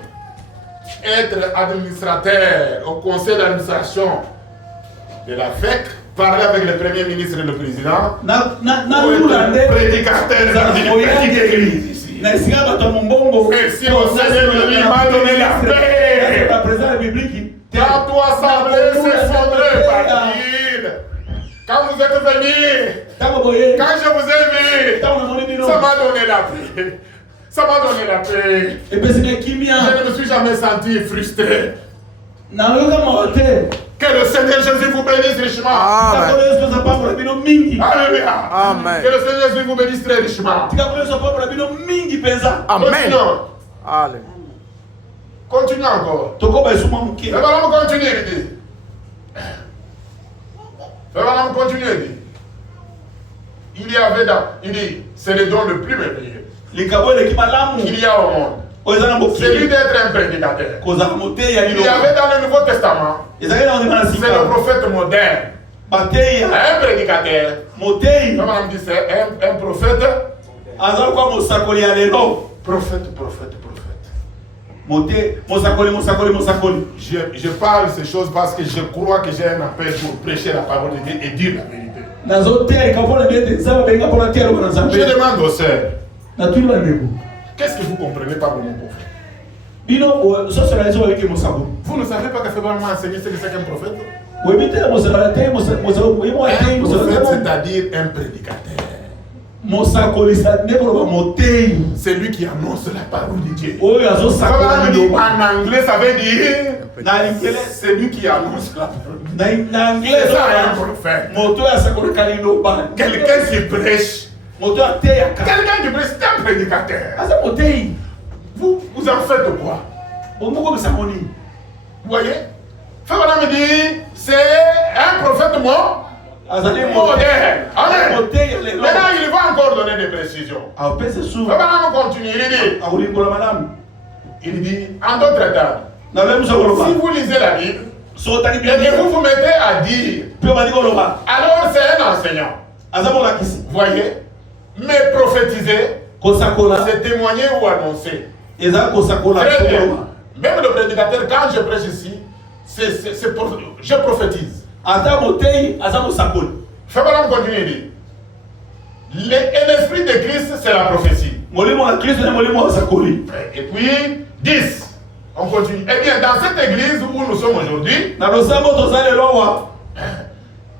être administrateur au conseil d'administration de la FEC, parler avec le premier ministre et le président, ou être prédicateur dans une petite église ici. Merci au Seigneur de lui m'a donné la paix. Quand toi semblait s'effondrer, partir. Quand vous êtes venus, quand je vous ai vu, ça m'a donné la paix. Ça m'a donné la paix. Je ne me suis jamais senti frustré. Que le Seigneur Jésus vous bénisse richement. Amen. Alléluia. Amen. Que le Seigneur Jésus vous bénisse très richement. Amen. Allez. Continue encore. Mais allons continuer, il dit. Allons continuer, il dit. Il y avait il dit, c'est le don le plus merveilleux qu'il y a au monde. celui d'être un prédicateur. Il y avait dans le Nouveau Testament, c'est le prophète moderne. Un prédicateur. Comme on dit, c'est un prophète. Prophète. Je parle ces choses parce que je crois que j'ai un appel pour prêcher la parole de Dieu et dire la vérité. Je demande aux sœurs, qu'est-ce que vous comprenez par le mot prophète? Vous ne savez pas que c'est vraiment enseigner ce que c'est qu'un prophète? Un prophète, c'est-à-dire un prédicateur. C'est lui qui annonce la parole de Dieu. En anglais, ça veut dire c'est lui qui annonce la parole. C'est ça un prophète. Quelqu'un qui prêche. Quelqu'un qui prêche, c'est un prédicateur. Vous en faites quoi? Vous voyez? Frère me dit, c'est un prophète moi. Moderne. Maintenant, il va encore donner des précisions. Frère continue, il dit, en d'autres termes, si vous lisez la Bible, et que vous vous mettez à dire, alors c'est un enseignant. Vous voyez? Mais prophétiser, c'est témoigner ou annoncer. Très bien. Même le prédicateur, quand je prêche ici, je prophétise. Fais-moi continuer. L'esprit de Christ, c'est la prophétie. Et puis, 10. On continue. Eh bien, dans cette église où nous sommes aujourd'hui,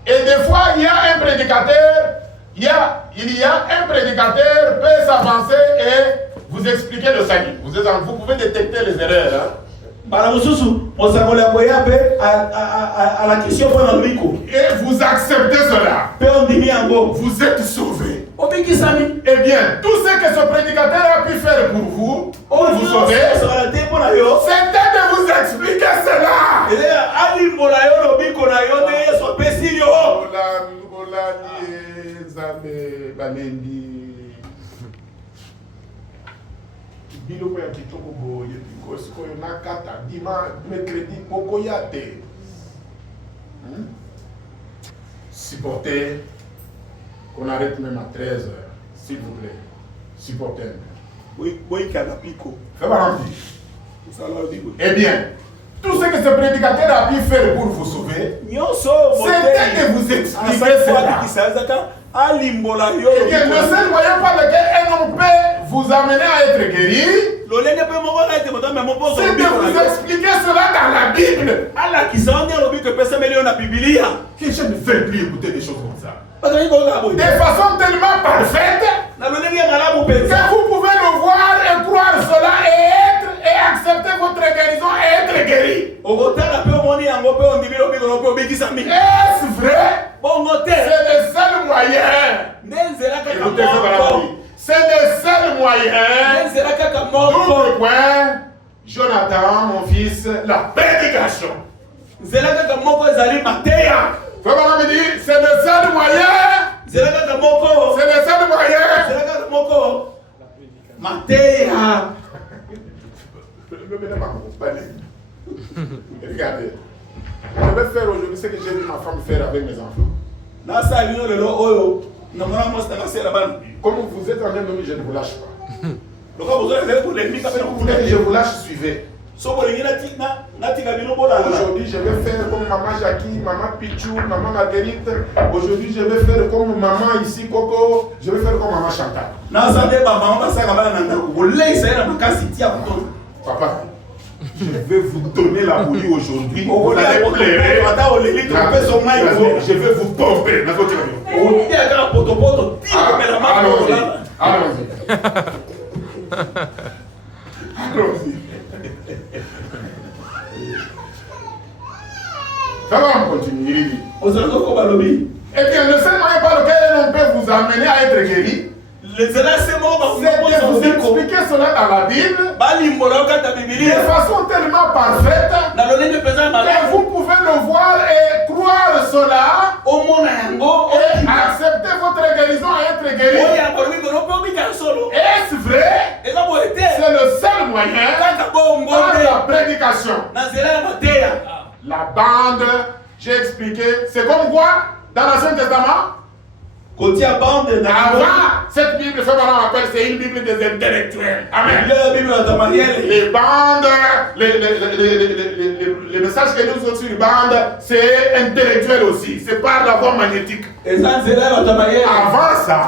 et des fois, il y a un prédicateur, il y a un prédicateur peut s'avancer et vous expliquer le salut. Vous pouvez détecter les erreurs. Hein? Et vous acceptez cela. Vous êtes sauvés. Eh bien, tout ce que ce prédicateur a pu faire pour vous sauver, c'était de vous expliquer cela. Biloko ya kitoko boye because koyo nakata dimanche mercredi poko yate. Supportez qu'on arrête même à 13h, s'il vous plaît. Supportez. Oui, Kadapiko. Eh bien, tout ce que ce prédicateur a pu faire pour vous sauver, c'était de vous expliquer cela. Eh bien, le seul moyen par lequel un homme peut vous amener à être guéri, c'est de vous expliquer cela dans la Bible. Que je ne veux plus écouter des choses comme ça. De façon tellement parfaite que vous pouvez le voir et croire cela et accepter votre guérison et être guéri. Est-ce vrai? C'est le seul moyen. C'est le seul moyen. Double point. Jonathan, mon fils, la prédication. C'est le seul moyen. C'est le seul moyen. Regardez. Je vais faire aujourd'hui ce que j'ai vu ma femme faire avec mes enfants. Comme vous êtes en train de me dire, je ne vous lâche pas. Si vous voulez que je vous lâche, suivez. Aujourd'hui, je vais faire comme maman Jackie, maman Pichou, maman Marguerite. Aujourd'hui, je vais faire comme maman ici, Coco. Je vais faire comme maman Chantal. Papa, je vais vous donner la bouillie aujourd'hui. Vous allez pleurer. Je vais vous pomper. Allons-y. Allons-y. Ça va, on continue. Eh bien, le seul moyen par lequel on peut vous amener à être guéri, c'est de vous expliquer cela dans la Bible de façon tellement parfaite que vous pouvez le voir et croire cela et accepter votre guérison et être guéri. Est-ce vrai? C'est le seul moyen. moyen, kaka par bongonde la prédication. na nzela ya mateya. La bande, j'ai expliqué, c'est comme quoi dans l'Ancien Testament. Kotia bande na Avant, cette Bible, ce qu'on appelle, c'est une Bible des intellectuels. Amen. la Bible ya Tamariel. Les bandes, les messages que nous avons sur les bandes, c'est intellectuel aussi. C'est par la voie magnétique. Eza nzela ya Tamariel. Avant ça,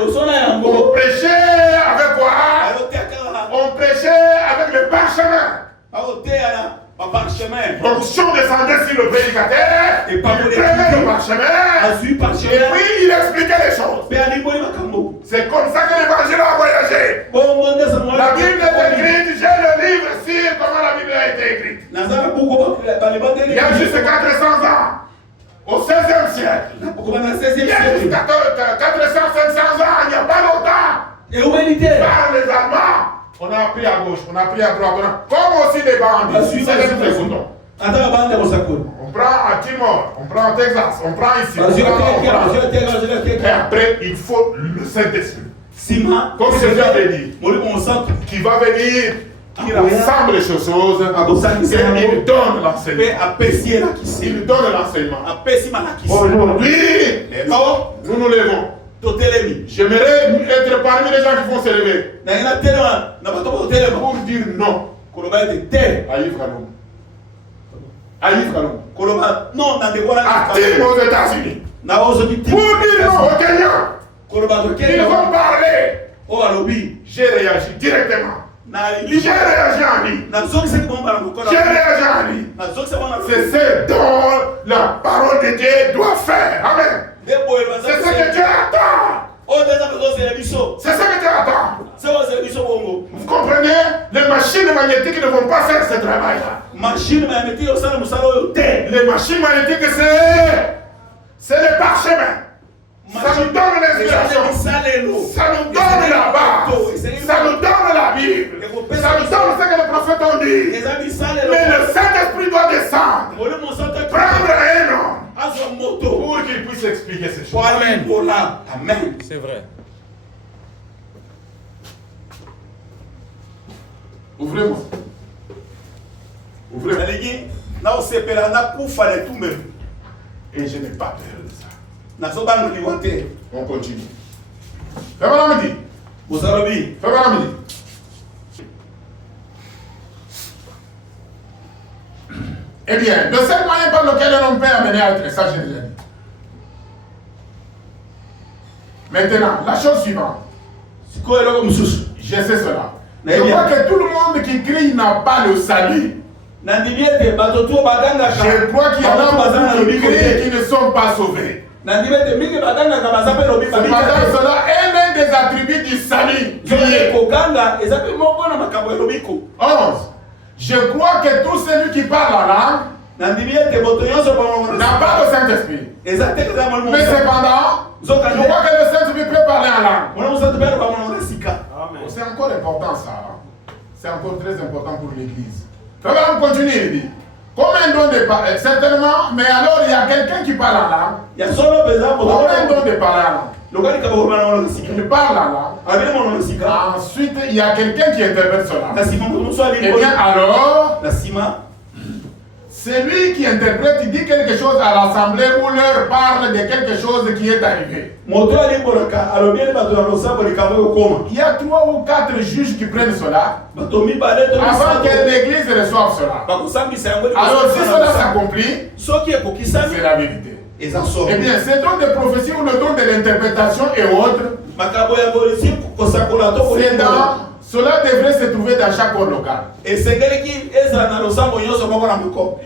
Osona on yango. prêchait avec quoi? Ayotea kaka. On prêchait avec le parchemin. Ayotea na parchemin. L'onction descendait sur le prédicateur. Et par il les prenait le parchemin. Azui Et parchemin. puis il expliquait les choses. Pe alimoni makambo. C'est comme ça que l'évangile a voyagé. Bongonde sa mwana. La Bible est écrite, j'ai le livre sur comment la Bible a été écrite. Nazana buko ba libande. Il y a juste 400 ans, au 16e siècle. Buko na Il 16e y a juste siècle. 400, 500 ans, il n'y a pas longtemps. Et humanité. Par les Allemands, on a appris à gauche, on a appris à droite, comme aussi les bandits. C'est les boutons. Ata bande mosakoni. On prend à Timor, on prend au Texas, on prend ici. Azui On prend. teka. Et après, il faut le Saint-Esprit. Sima. Comme Jésus avait dit, Moli monsanto. qui va venir, qui rassemble les choses et il donne l'enseignement. Pe apesi la kisi. Il donne l'enseignement. Apesi malakisi. Aujourd'hui, nous nous levons. Totelemi. J'aimerais être parmi les gens qui vont se lever Na ina telema na bato ko telema. pour dire non Koloba ete tel. à Yves Kalom. À Yves Kalom. Koloba non na ndeko wana. À Tim aux États-Unis. Na ozo di Pour dire non aux Kenyans. Koloba to Ils kele. vont parler. O alobi. J'ai réagi directement. Na J'ai libo. réagi en lui. Na zoki se bomba na mokona. J'ai réagi en lui. Na zoki se bona. C'est ce dont la parole de Dieu doit faire. Amen. Debo e C'est ce que Dieu attend. O deza ko se biso. C'est ce que Dieu attend. Se o se biso bongo. Vous comprenez? Les machines magnétiques ne vont pas faire ce travail-là. Machine ma meti o sala musala o te. Les machines magnétiques, c'est le parchemin. Ça nous donne l'inspiration. Ça nous donne la base. Ça nous donne la Bible. Ça nous donne ce que les prophètes ont dit. Mais le Saint-Esprit doit descendre. Prendre un homme pour qu'il puisse expliquer ces choses. Amen. C'est vrai. Ouvrez-moi. Ouvrez-moi. Et je n'ai pas peur de ça. On continue. Fais-moi la midi. Fais-moi la midi. Eh bien, le seul moyen par lequel l'homme peut amener à être, ça je l'ai déjà dit. Maintenant, la chose suivante. Je sais cela. Je vois que tout le monde qui crie n'a pas le salut. Je crois qu'il y en a beaucoup qui crient et qui ne sont pas sauvés. C'est cela un des attributs du salut. 11. Je crois que tout celui qui parle la langue n'a pas le Saint-Esprit. Mais cependant, je crois que le Saint-Esprit peut parler en langue. C'est encore important ça. C'est encore très important pour l'Église. On continue, il dit. Comme un don de parler, certainement, mais alors il y a quelqu'un qui parle en langue. Comme un don de parler en langue. Il parle en langue. Ensuite, il y a quelqu'un qui interprète cela. Et bien alors, c'est lui qui interprète, il dit quelque chose à l'assemblée ou leur parle de quelque chose qui est arrivé. Il y a 3 ou 4 juges qui prennent cela avant que l'Église reçoive cela. Alors si cela s'accomplit, c'est la vérité. Eh bien, c'est don de prophétie ou le don de l'interprétation et autres, c'est dans... Cela devrait se trouver dans chaque corps local. Il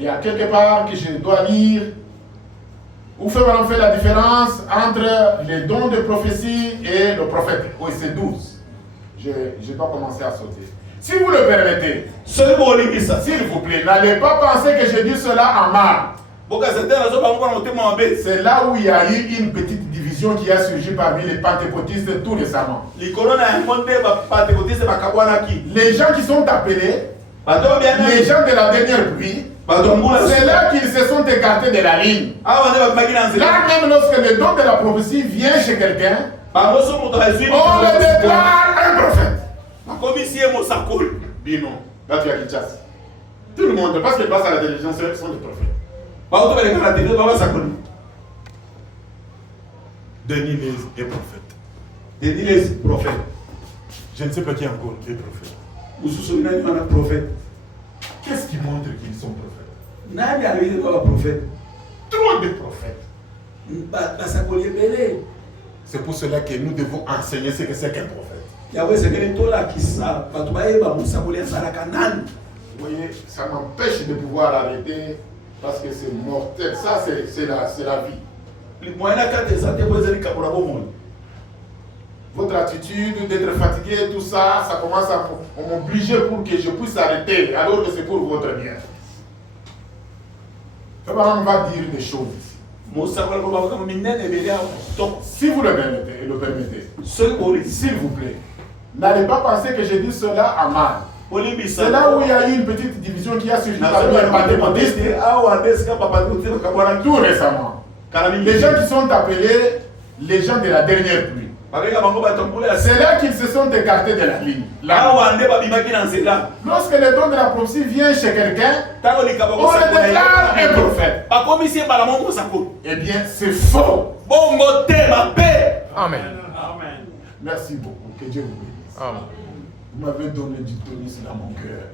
y a quelque part que je dois lire où fait la différence entre les dons de prophétie et le prophète. Oui, c'est 12. Je dois commencer à sauter. Si vous le permettez, s'il vous plaît, n'allez pas penser que je dis cela en mal. C'est là où il y a eu une petite division qui a surgi parmi les pentecôtistes tout récemment. Les gens qui sont appelés, les gens de la dernière pluie, c'est là qu'ils se sont écartés de la ligne. Là même lorsque le don de la prophétie vient chez quelqu'un, on le déclare un prophète. Bino, là tu as Kinshasa. Tout le monde, parce qu'ils passent à la télévision, ce sont des prophètes. Denis Les est prophète. Denis Les prophète. Je ne sais pas qui encore est prophète. Vous vous souvenez d'un prophète? Qu'est-ce qui montre qu'ils sont prophètes? Nani arrivé dans le prophète? Trop de prophètes. Belé. C'est pour cela que nous devons enseigner ce que c'est qu'un prophète. Yahweh c'est que tout là qui ça, Vous voyez, ça m'empêche de pouvoir arrêter parce que c'est mortel. Ça, c'est la vie. Votre attitude d'être fatigué, tout ça, ça commence à m'obliger pour que je puisse arrêter, alors que c'est pour votre bien. On va dire des choses ici. Si vous le permettez, s'il vous plaît, n'allez pas penser que je dis cela à mal. C'est là où il y a eu une petite division qui a suivi tout récemment. Les gens qui sont appelés les gens de la dernière pluie. C'est là qu'ils se sont écartés de la ligne. Lorsque le don de la prophétie vient chez quelqu'un, on le déclare un prophète. Eh bien, c'est faux. Amen. Merci beaucoup. Que Dieu vous bénisse. Amen. Vous m'avez donné du tonisme dans mon cœur.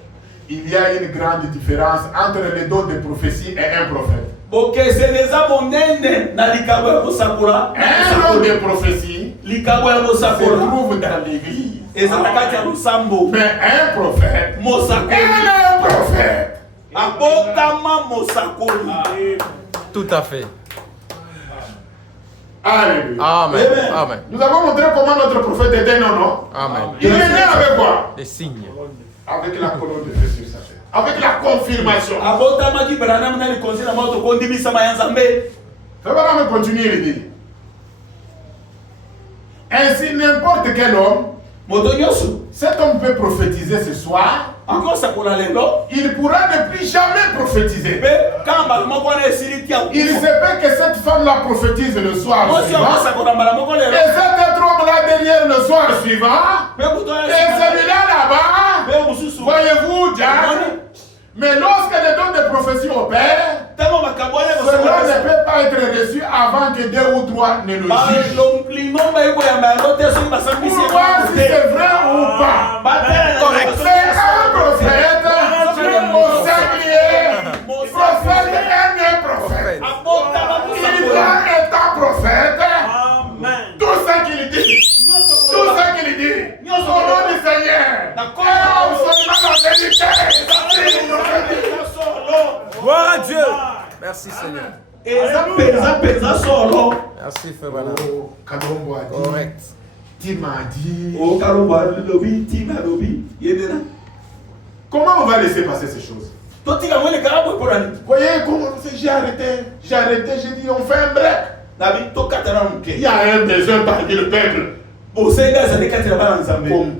Il y a une grande différence entre le don de prophétie et un prophète. Un don de prophétie se trouve dans l'église. Mais un prophète est un prophète. Tout à fait. Alléluia. Amen. Amen. Nous avons montré comment notre prophète était, non? Amen. Il est né avec quoi? Des signes. Avec la colonne de feu sur sa tête. Avec la confirmation. Fais-moi continuer à dire. Ainsi, n'importe quel homme, cet homme peut prophétiser ce soir. Il pourra ne plus jamais prophétiser. Il se peut que cette femme-là prophétise le soir suivant. Et cet autre homme-là derrière le soir suivant. Et celui-là là-bas. Voyez-vous, Jack? Mais lorsque les dons de prophétie opèrent, cela ne peut pas être reçu avant que 2 ou 3 ne le jugent. Pour voir si c'est vrai ou pas. Correct. C'est un prophète au singulier. Prophète est un prophète. Il doit être un prophète. Tout ce qu'il dit. Tout ce qu'il dit. Au nom du Seigneur. Gloire à Dieu. Merci Seigneur. Merci Frère Bana. Correct. Tu m'as dit. Comment on va laisser passer ces choses? Voyez comment j'ai arrêté, j'ai dit on fait un break. Il y a un besoin parmi le peuple. Qu'on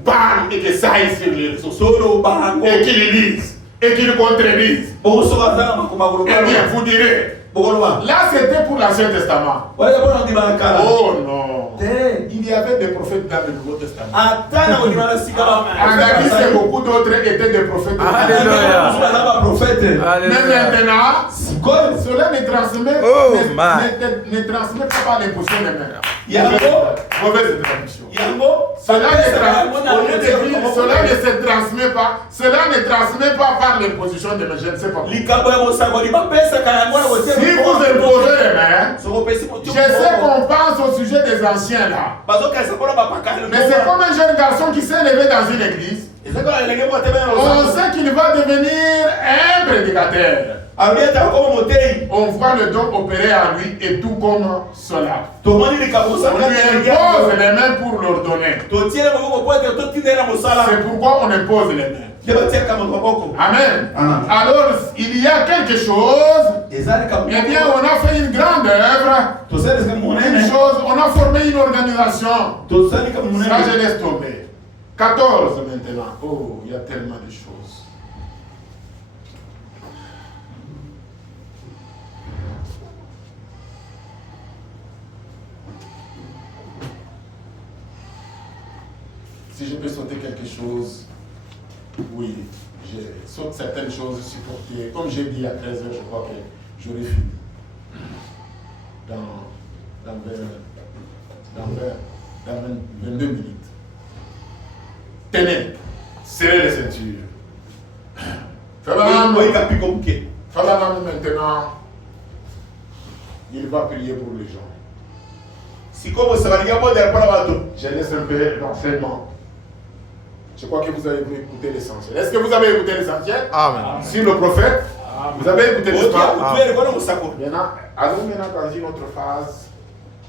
parle et que ça aille sur les réseaux sociaux et qu'ils lisent et qu'ils contredisent. Eh bien, vous direz, là c'était pour l'Ancien Testament. Oh non. Il y avait des prophètes dans le Nouveau Testament. En Asie, c'est beaucoup d'autres étaient des prophètes. Alléluia. Mais maintenant, cela ne transmet, ne transmet pas par l'imposition des mains. Mauvaise traduction. Cela ne se transmet pas. Cela ne transmet pas par l'imposition des mains. Je ne sais pas. Si vous imposez les mains, je sais qu'on pense au sujet des anciens là. Mais c'est comme un jeune garçon qui s'est levé dans une église. On sait qu'il va devenir un prédicateur. On voit le don opérer à lui et tout comme cela. On lui impose les mains pour l'ordonner. C'est pourquoi on impose les mains. Amen. Alors, il y a quelque chose. Eh bien, on a fait une grande œuvre. Une chose, on a formé une organisation. Ça, je laisse tomber. 14 maintenant. Oh, il y a tellement de choses. Si je peux sauter quelque chose, Oui, sauf certaines choses supportées. Comme j'ai dit à 13h, je crois que j'aurais fini. Dans 22 minutes. Tenez, serrez les ceintures. Fabanam maintenant, il va prier pour les gens. Je laisse un peu l'enseignement. Je crois que vous avez écouté l'essentiel. Est-ce que vous avez écouté l'essentiel? Amen. Sur le prophète, vous avez écouté l'histoire. Maintenant, allons maintenant dans une autre phase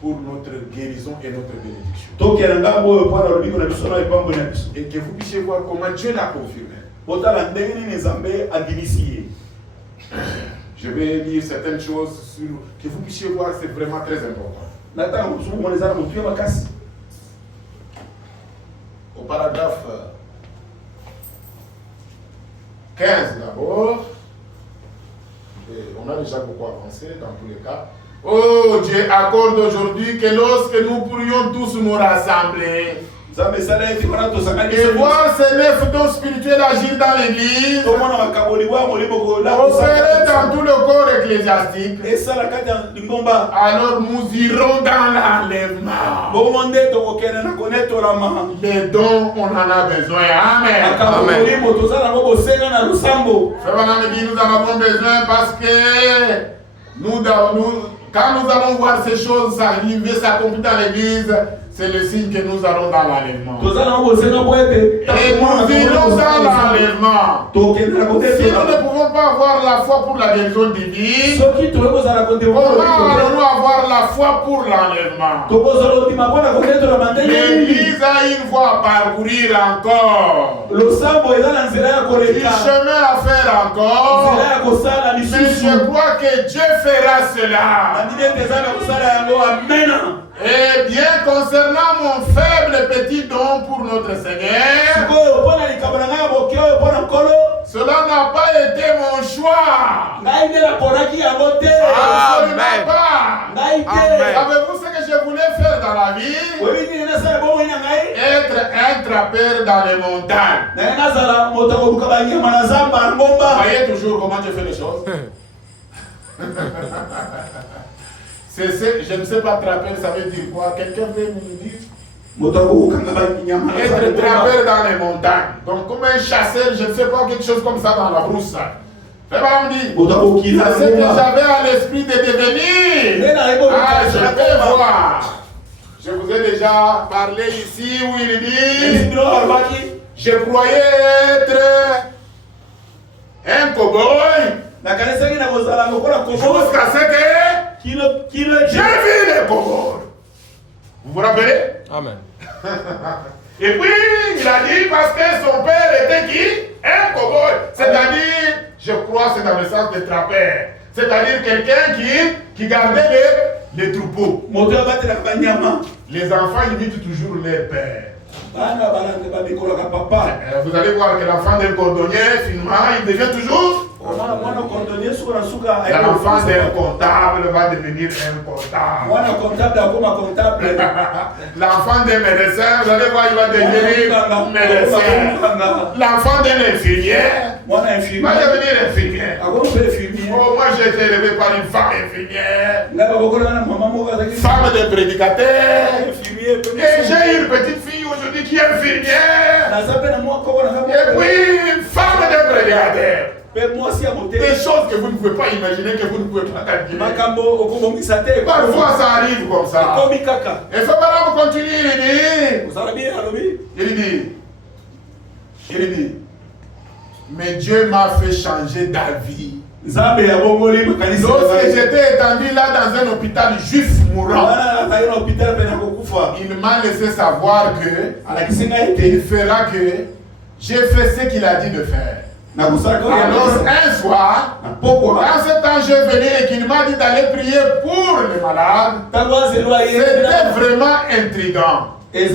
pour notre guérison et notre bénédiction. Et que vous puissiez voir comment Dieu l'a confirmé. Je vais lire certaines choses sur, que vous puissiez voir, c'est vraiment très important. Au paragraphe 15 d'abord, on a déjà beaucoup avancé dans tous les cas. Oh, Dieu accorde aujourd'hui que lorsque nous pourrions tous nous rassembler et voir ces 9 dons spirituels agir dans l'église, opérer dans tout le corps ecclésiastique, alors nous irons dans l'enlèvement. Les dons, on en a besoin. Amen. Frère Branham dit, nous en avons besoin parce que quand nous allons voir ces choses arriver, s'accomplir dans l'église, c'est le signe que nous allons dans l'enlèvement. Et nous irons dans l'enlèvement. Si nous ne pouvons pas avoir la foi pour la guérison divine, comment allons-nous avoir la foi pour l'enlèvement? L'église a une voie à parcourir encore. Du chemin à faire encore. Mais je crois que Dieu fera cela. Et bien concernant mon faible petit don pour notre Seigneur, cela n'a pas été mon choix. Absolument pas. Savez-vous ce que je voulais faire dans la vie? Être un trappeur dans les montagnes. Vous voyez toujours comment je fais les choses? Je ne sais pas trapper, ça veut dire quoi? Quelqu'un veut nous dire? Être trappeur dans les montagnes. Donc comme un chasseur, je ne sais pas, quelque chose comme ça dans la brousse. Frère Branham dit, c'est ce que j'avais à l'esprit de devenir. Ah, je vais voir. Je vous ai déjà parlé ici où il dit, je croyais être un cow-boy. Jusqu'à ce que j'ai vu les cow-boys. Vous vous rappelez? Amen. Et puis, il a dit parce que son père était qui? Un cow-boy. C'est-à-dire, je crois, c'est dans le sens de trappeur. C'est-à-dire quelqu'un qui gardait les troupeaux. Les enfants imitent toujours leur père. Vous allez voir que l'enfant d'un cordonnier, finalement, il devient toujours. L'enfant d'un comptable va devenir un comptable. L'enfant d'un médecin, vous allez voir, il va devenir médecin. L'enfant d'un infirmier va devenir infirmier. Oh, moi j'ai été élevé par une femme infirmière, femme de prédicateur. Et j'ai une petite fille aujourd'hui qui est infirmière. Et puis une femme de prédicateur. Des choses que vous ne pouvez pas imaginer, que vous ne pouvez pas calculer. Parfois ça arrive comme ça. Et Frère Branham continue, il dit, mais Dieu m'a fait changer d'avis. Lorsque j'étais étendu là dans un hôpital juif mourant, il m'a laissé savoir qu'il fera que j'ai fait ce qu'il a dit de faire. Alors un soir, quand ce temps je venais et qu'il m'a dit d'aller prier pour les malades, c'était vraiment intriguant. Eh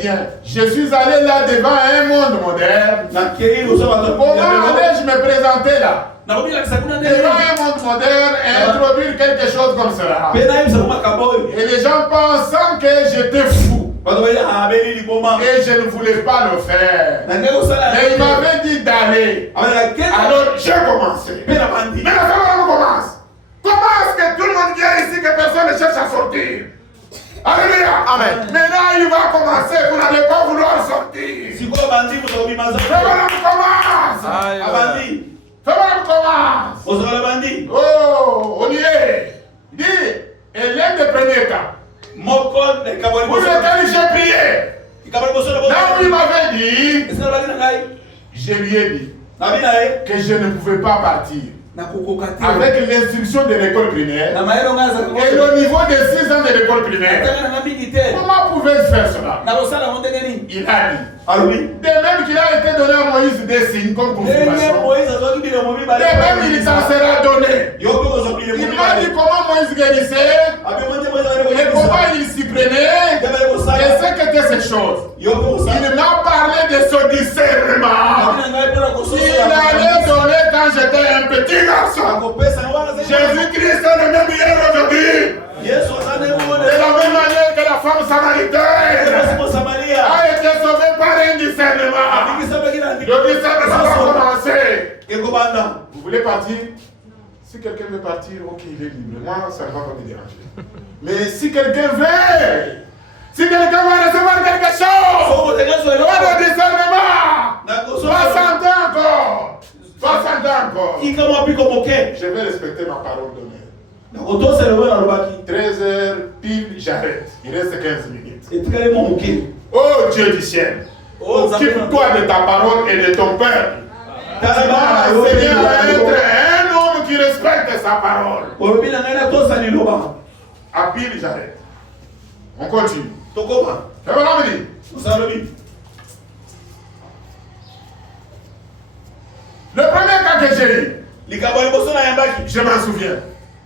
bien, je suis allé là devant un monde moderne. Comment allais-je me présenter là? Devant un monde moderne et introduire quelque chose comme cela. Et les gens pensant que j'étais fou. Et je ne voulais pas le faire. Mais il m'avait dit d'aller. Alors j'ai commencé. Mais la femme commence. Comment est-ce que tout le monde vient ici que personne ne cherche à sortir? Alléluia. Amen. Maintenant il va commencer. Vous n'allez pas vouloir sortir. Fais-moi commence. Fais-moi commence. Oh, on y est. Dis, et l'un des premiers cas. Pour lequel j'ai prié. Là où il m'avait dit, je lui ai dit que je ne pouvais pas partir. Avec l'instruction de l'école primaire et le niveau de 6 ans de l'école primaire, comment pouvez-vous faire cela? Il a dit, de même qu'il a été donné à Moïse des signes comme confirmation, de même il s'en sera donné. Il m'a dit comment Moïse guérissait et comment il s'y prenait et ce qu'étaient ces choses. Il m'a parlé de ce discernement qu'il allait donner quand j'étais un petit garçon. Jésus-Christ est le même hier aujourd'hui. De la même manière que la femme samaritaine a été sauvée par un discernement. Le discernement va commencer. Vous voulez partir? Si quelqu'un veut partir, ok, il est libre. Moi, ça ne va pas me déranger. Mais si quelqu'un veut, si quelqu'un va recevoir quelque chose, le discernement, 60 encore. 60 encore. Je vais respecter ma parole d'honneur. 13h pile, j'arrête. Il reste 15 minutes. Oh Dieu du ciel, occupe-toi de ta parole et de ton peuple. Seigneur va être un homme qui respecte sa parole. À pile, j'arrête. On continue. Le premier cas que j'ai eu, je m'en souviens.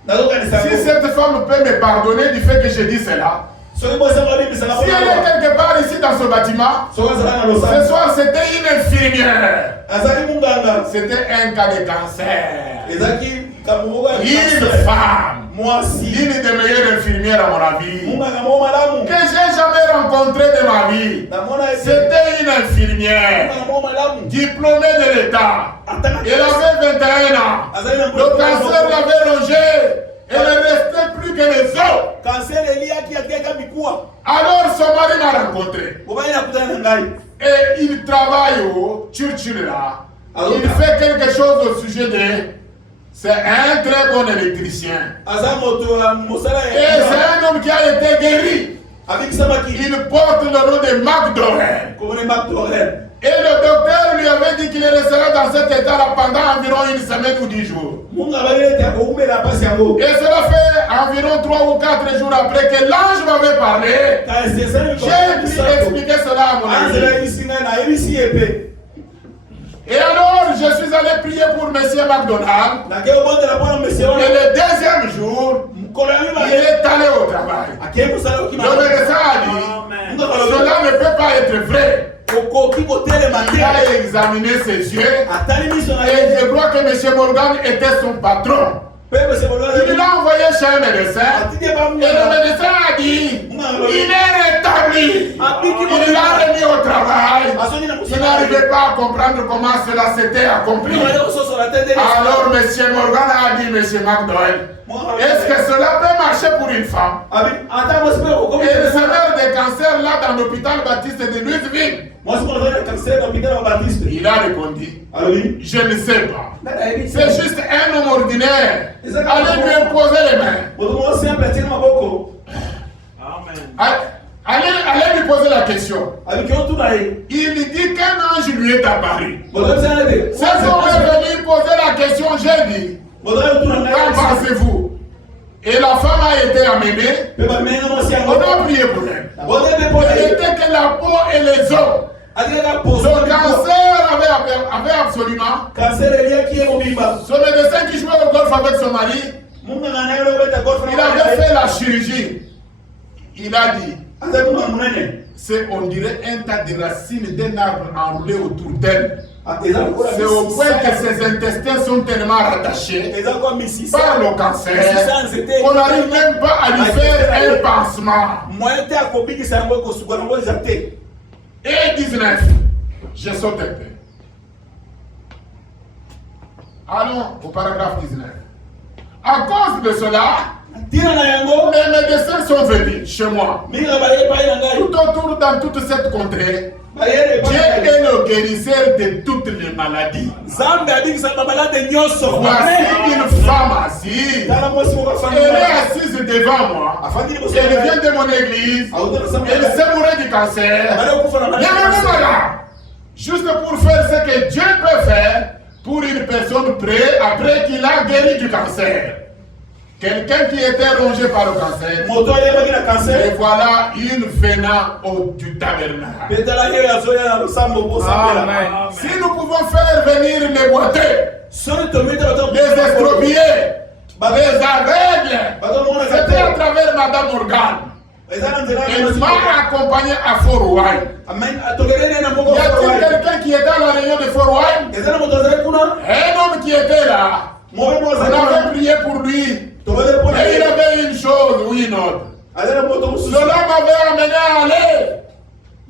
Si cette femme peut me pardonner du fait que j'ai dit cela, si elle est quelque part ici dans ce bâtiment, ce soir c'était une infirmière. C'était un cas de cancer. Une femme. Une des meilleures infirmières à mon avis que j'ai jamais rencontrée de ma vie. C'était une infirmière diplômée de l'État. Elle avait 21 ans. Le cancer l'avait rongée. Elle ne restait plus que les os. Alors son mari m'a rencontré. Et il travaille au Churchill là. Il fait quelque chose au sujet de... C'est un très bon électricien. Et c'est un homme qui a été guéri. Il porte le nom de McDorrell. Et le docteur lui avait dit qu'il resterait dans cet état-là pendant environ une semaine ou 10 jours. Et cela fait environ 3 ou 4 jours après que l'ange m'avait parlé. J'ai pu expliquer cela à mon ami. Et alors, je suis allé prier pour M. McDonald. Et le deuxième jour, il est allé au travail. Le médecin a dit, cela ne peut pas être vrai. Il a examiné ses yeux. Et je crois que M. Morgan était son patron. Il l'a envoyé chez un médecin. Et le médecin a dit, il est rétabli. Il l'a remis au travail. Il n'arrivait pas à comprendre comment cela s'était accompli. Alors M. Morgan a dit, M. McDowell, est-ce que cela peut marcher pour une femme? Et le meurt de cancer là dans l'hôpital Baptiste de Louisville. Il a répondu, je ne sais pas. C'est juste un homme ordinaire. Allez lui imposer les mains. Allez lui poser la question. Il dit qu'un ange lui est apparu. Cet homme est venu poser la question, j'ai dit, qu'en pensez-vous? Et la femme a été amenée. On a prié pour elle. Il était que la peau et les os. Son cancer avait absolument. Son médecin qui jouait au golf avec son mari, il avait fait la chirurgie. Il a dit, on dirait un tas de racines d'un arbre enroulé autour d'elle. C'est au point que ses intestins sont tellement rattachés par le cancer qu'on n'arrive même pas à lui faire un pansement. Et 19, je saute un peu. Allons au paragraphe 19. À cause de cela, les médecins sont venus chez moi. Tout autour dans toute cette contrée, Dieu est le guérisseur de toutes les maladies. Voici une femme assise. Elle est assise devant moi. Elle vient de mon église. Elle s'est mourue du cancer. Juste pour faire ce que Dieu peut faire pour une personne prête après qu'il a guéri du cancer. Quelqu'un qui était rongé par le cancer. Et voilà une venant du tabernacle. Amen. Si nous pouvons faire venir les boiteux, les estropiés, les aveugles, c'était à travers Madame Morgan. Elle m'a accompagné à Fort-Rouaille. Y a-t-il quelqu'un qui était à la réunion de Fort-Rouaille? Un homme qui était là. On avait prié pour lui. Et il avait une chose, oui, une autre. Cela m'avait amené à aller.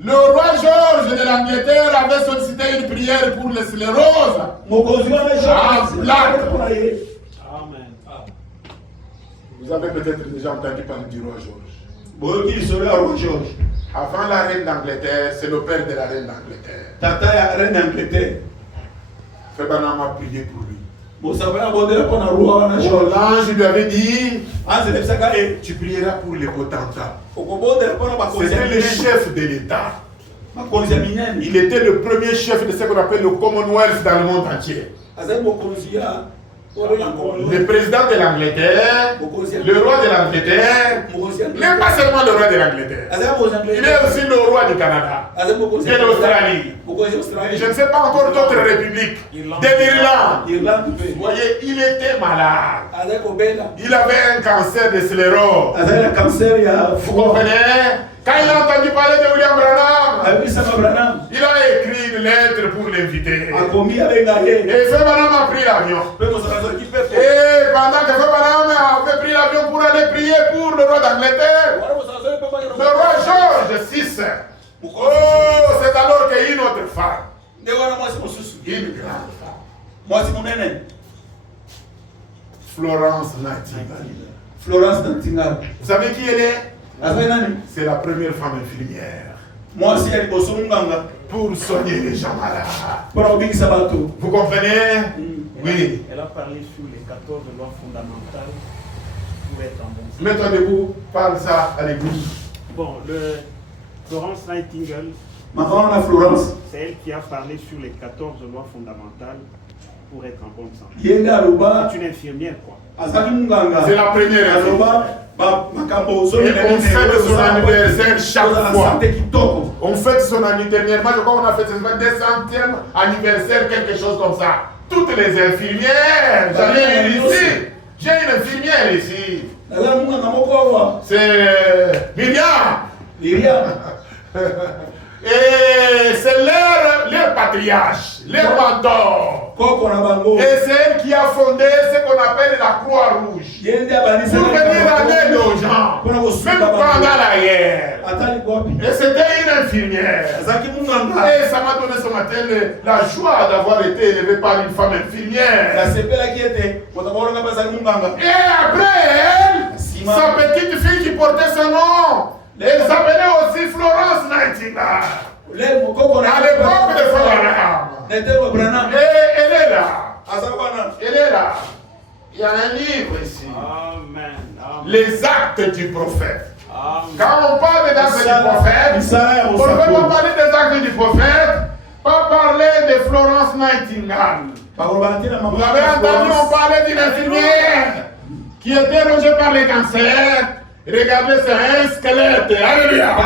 Le roi Georges de l'Angleterre avait sollicité une prière pour les scléroses. Vous avez peut-être déjà entendu parler du roi Georges. Avant la reine d'Angleterre, c'est le père de la reine d'Angleterre. Fébana m'a prié pour lui. L'ange lui avait dit, tu prieras pour les potentats. C'était le chef de l'État. Il était le premier chef de ce qu'on appelle le Commonwealth dans le monde entier. Le président de l'Angleterre, le roi de l'Angleterre, même pas seulement le roi de l'Angleterre, il est aussi le roi du Canada, de l'Australie. Je ne sais pas encore d'autres républiques, de l'Irlande. Vous voyez, il était malade. Il avait un cancer de sclérose. Vous comprenez? Quand il a entendu parler de William Branham, il a écrit une lettre pour l'inviter. Et Feu Branham a pris l'avion. Et pendant que Feu Branham avait pris l'avion pour aller prier pour le roi d'Angleterre, le roi George VI, oh, c'est alors qu'il y a une autre femme. Une grande femme. Florence Nightingale. Vous savez qui elle est? C'est la première femme infirmière. Pour soigner les gens malades. Vous comprenez? Oui. Elle a parlé sur les 14 lois fondamentales pour être en bon sens. Mets-toi debout, parle ça à l'église. Bon, Florence Nightingale, c'est elle qui a parlé sur les 14 lois fondamentales pour être en bonne santé. C'est une infirmière, quoi. C'est la première infirmière. Et on fête son anniversaire chaque fois. On fête son anniversaire. Moi, je crois qu'on a fait ce 200e anniversaire, quelque chose comme ça. Toutes les infirmières. J'allais ici. J'ai une infirmière ici. C'est Myriam. Et c'est leur patriarche, leur mentor. Et c'est elle qui a fondé ce qu'on appelle la Croix-Rouge. Pour venir en aide aux gens, même pendant la guerre. Et c'était une infirmière. Et ça m'a donné ce matin la joie d'avoir été élevé par une femme infirmière. Et après elle, sa petite fille qui portait son nom, elle s'appelait aussi Florence Nightingale. À l'époque de Florence. Et elle est là. Elle est là. Il y a un livre ici. Amen. Les actes du prophète. Amen. Quand on parle des actes du prophète, on ne peut pas parler des actes du prophète, pas parler de Florence Nightingale. Vous avez entendu, on parlait d'une infirmière qui était rongée par les cancers. Regardez, c'est un squelette. Alléluia.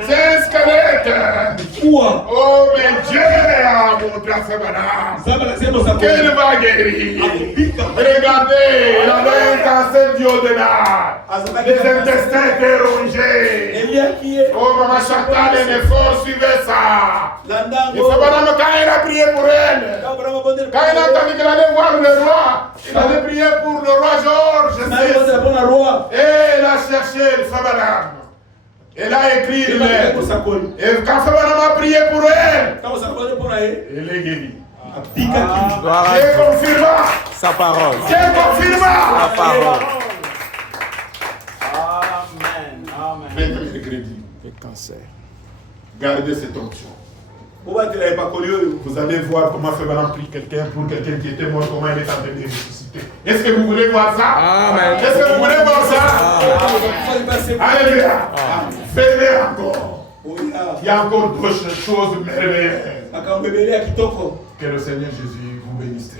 C'est un squelette. Oh, mais Dieu a montré à ce madame qu'elle va guérir. Regardez, elle avait un cancer duodénal. Les intestins étaient rongés. Oh, maman Chantal, elle est fort, suivez ça. Et ce madame, quand elle a prié pour elle, quand elle a entendu qu'elle allait voir le roi, il allait prier pour le roi Georges. Et elle a cherché ce madame. Elle a écrit une lettre. Et quand ce madame a prié pour elle, elle est guérie. Dieu confirma sa parole. Dieu confirma sa parole. Amen. Mercredi, Le cancer. gardez cette onction. Vous allez voir comment ce madame prie quelqu'un pour quelqu'un qui était mort, comment il est en train de ressusciter. Est-ce que vous voulez voir ça? Amen. Est-ce que vous voulez voir ça? Alléluia. Venez encore. Il y a encore d'autres choses merveilleuses. Que le Seigneur Jésus vous bénisse.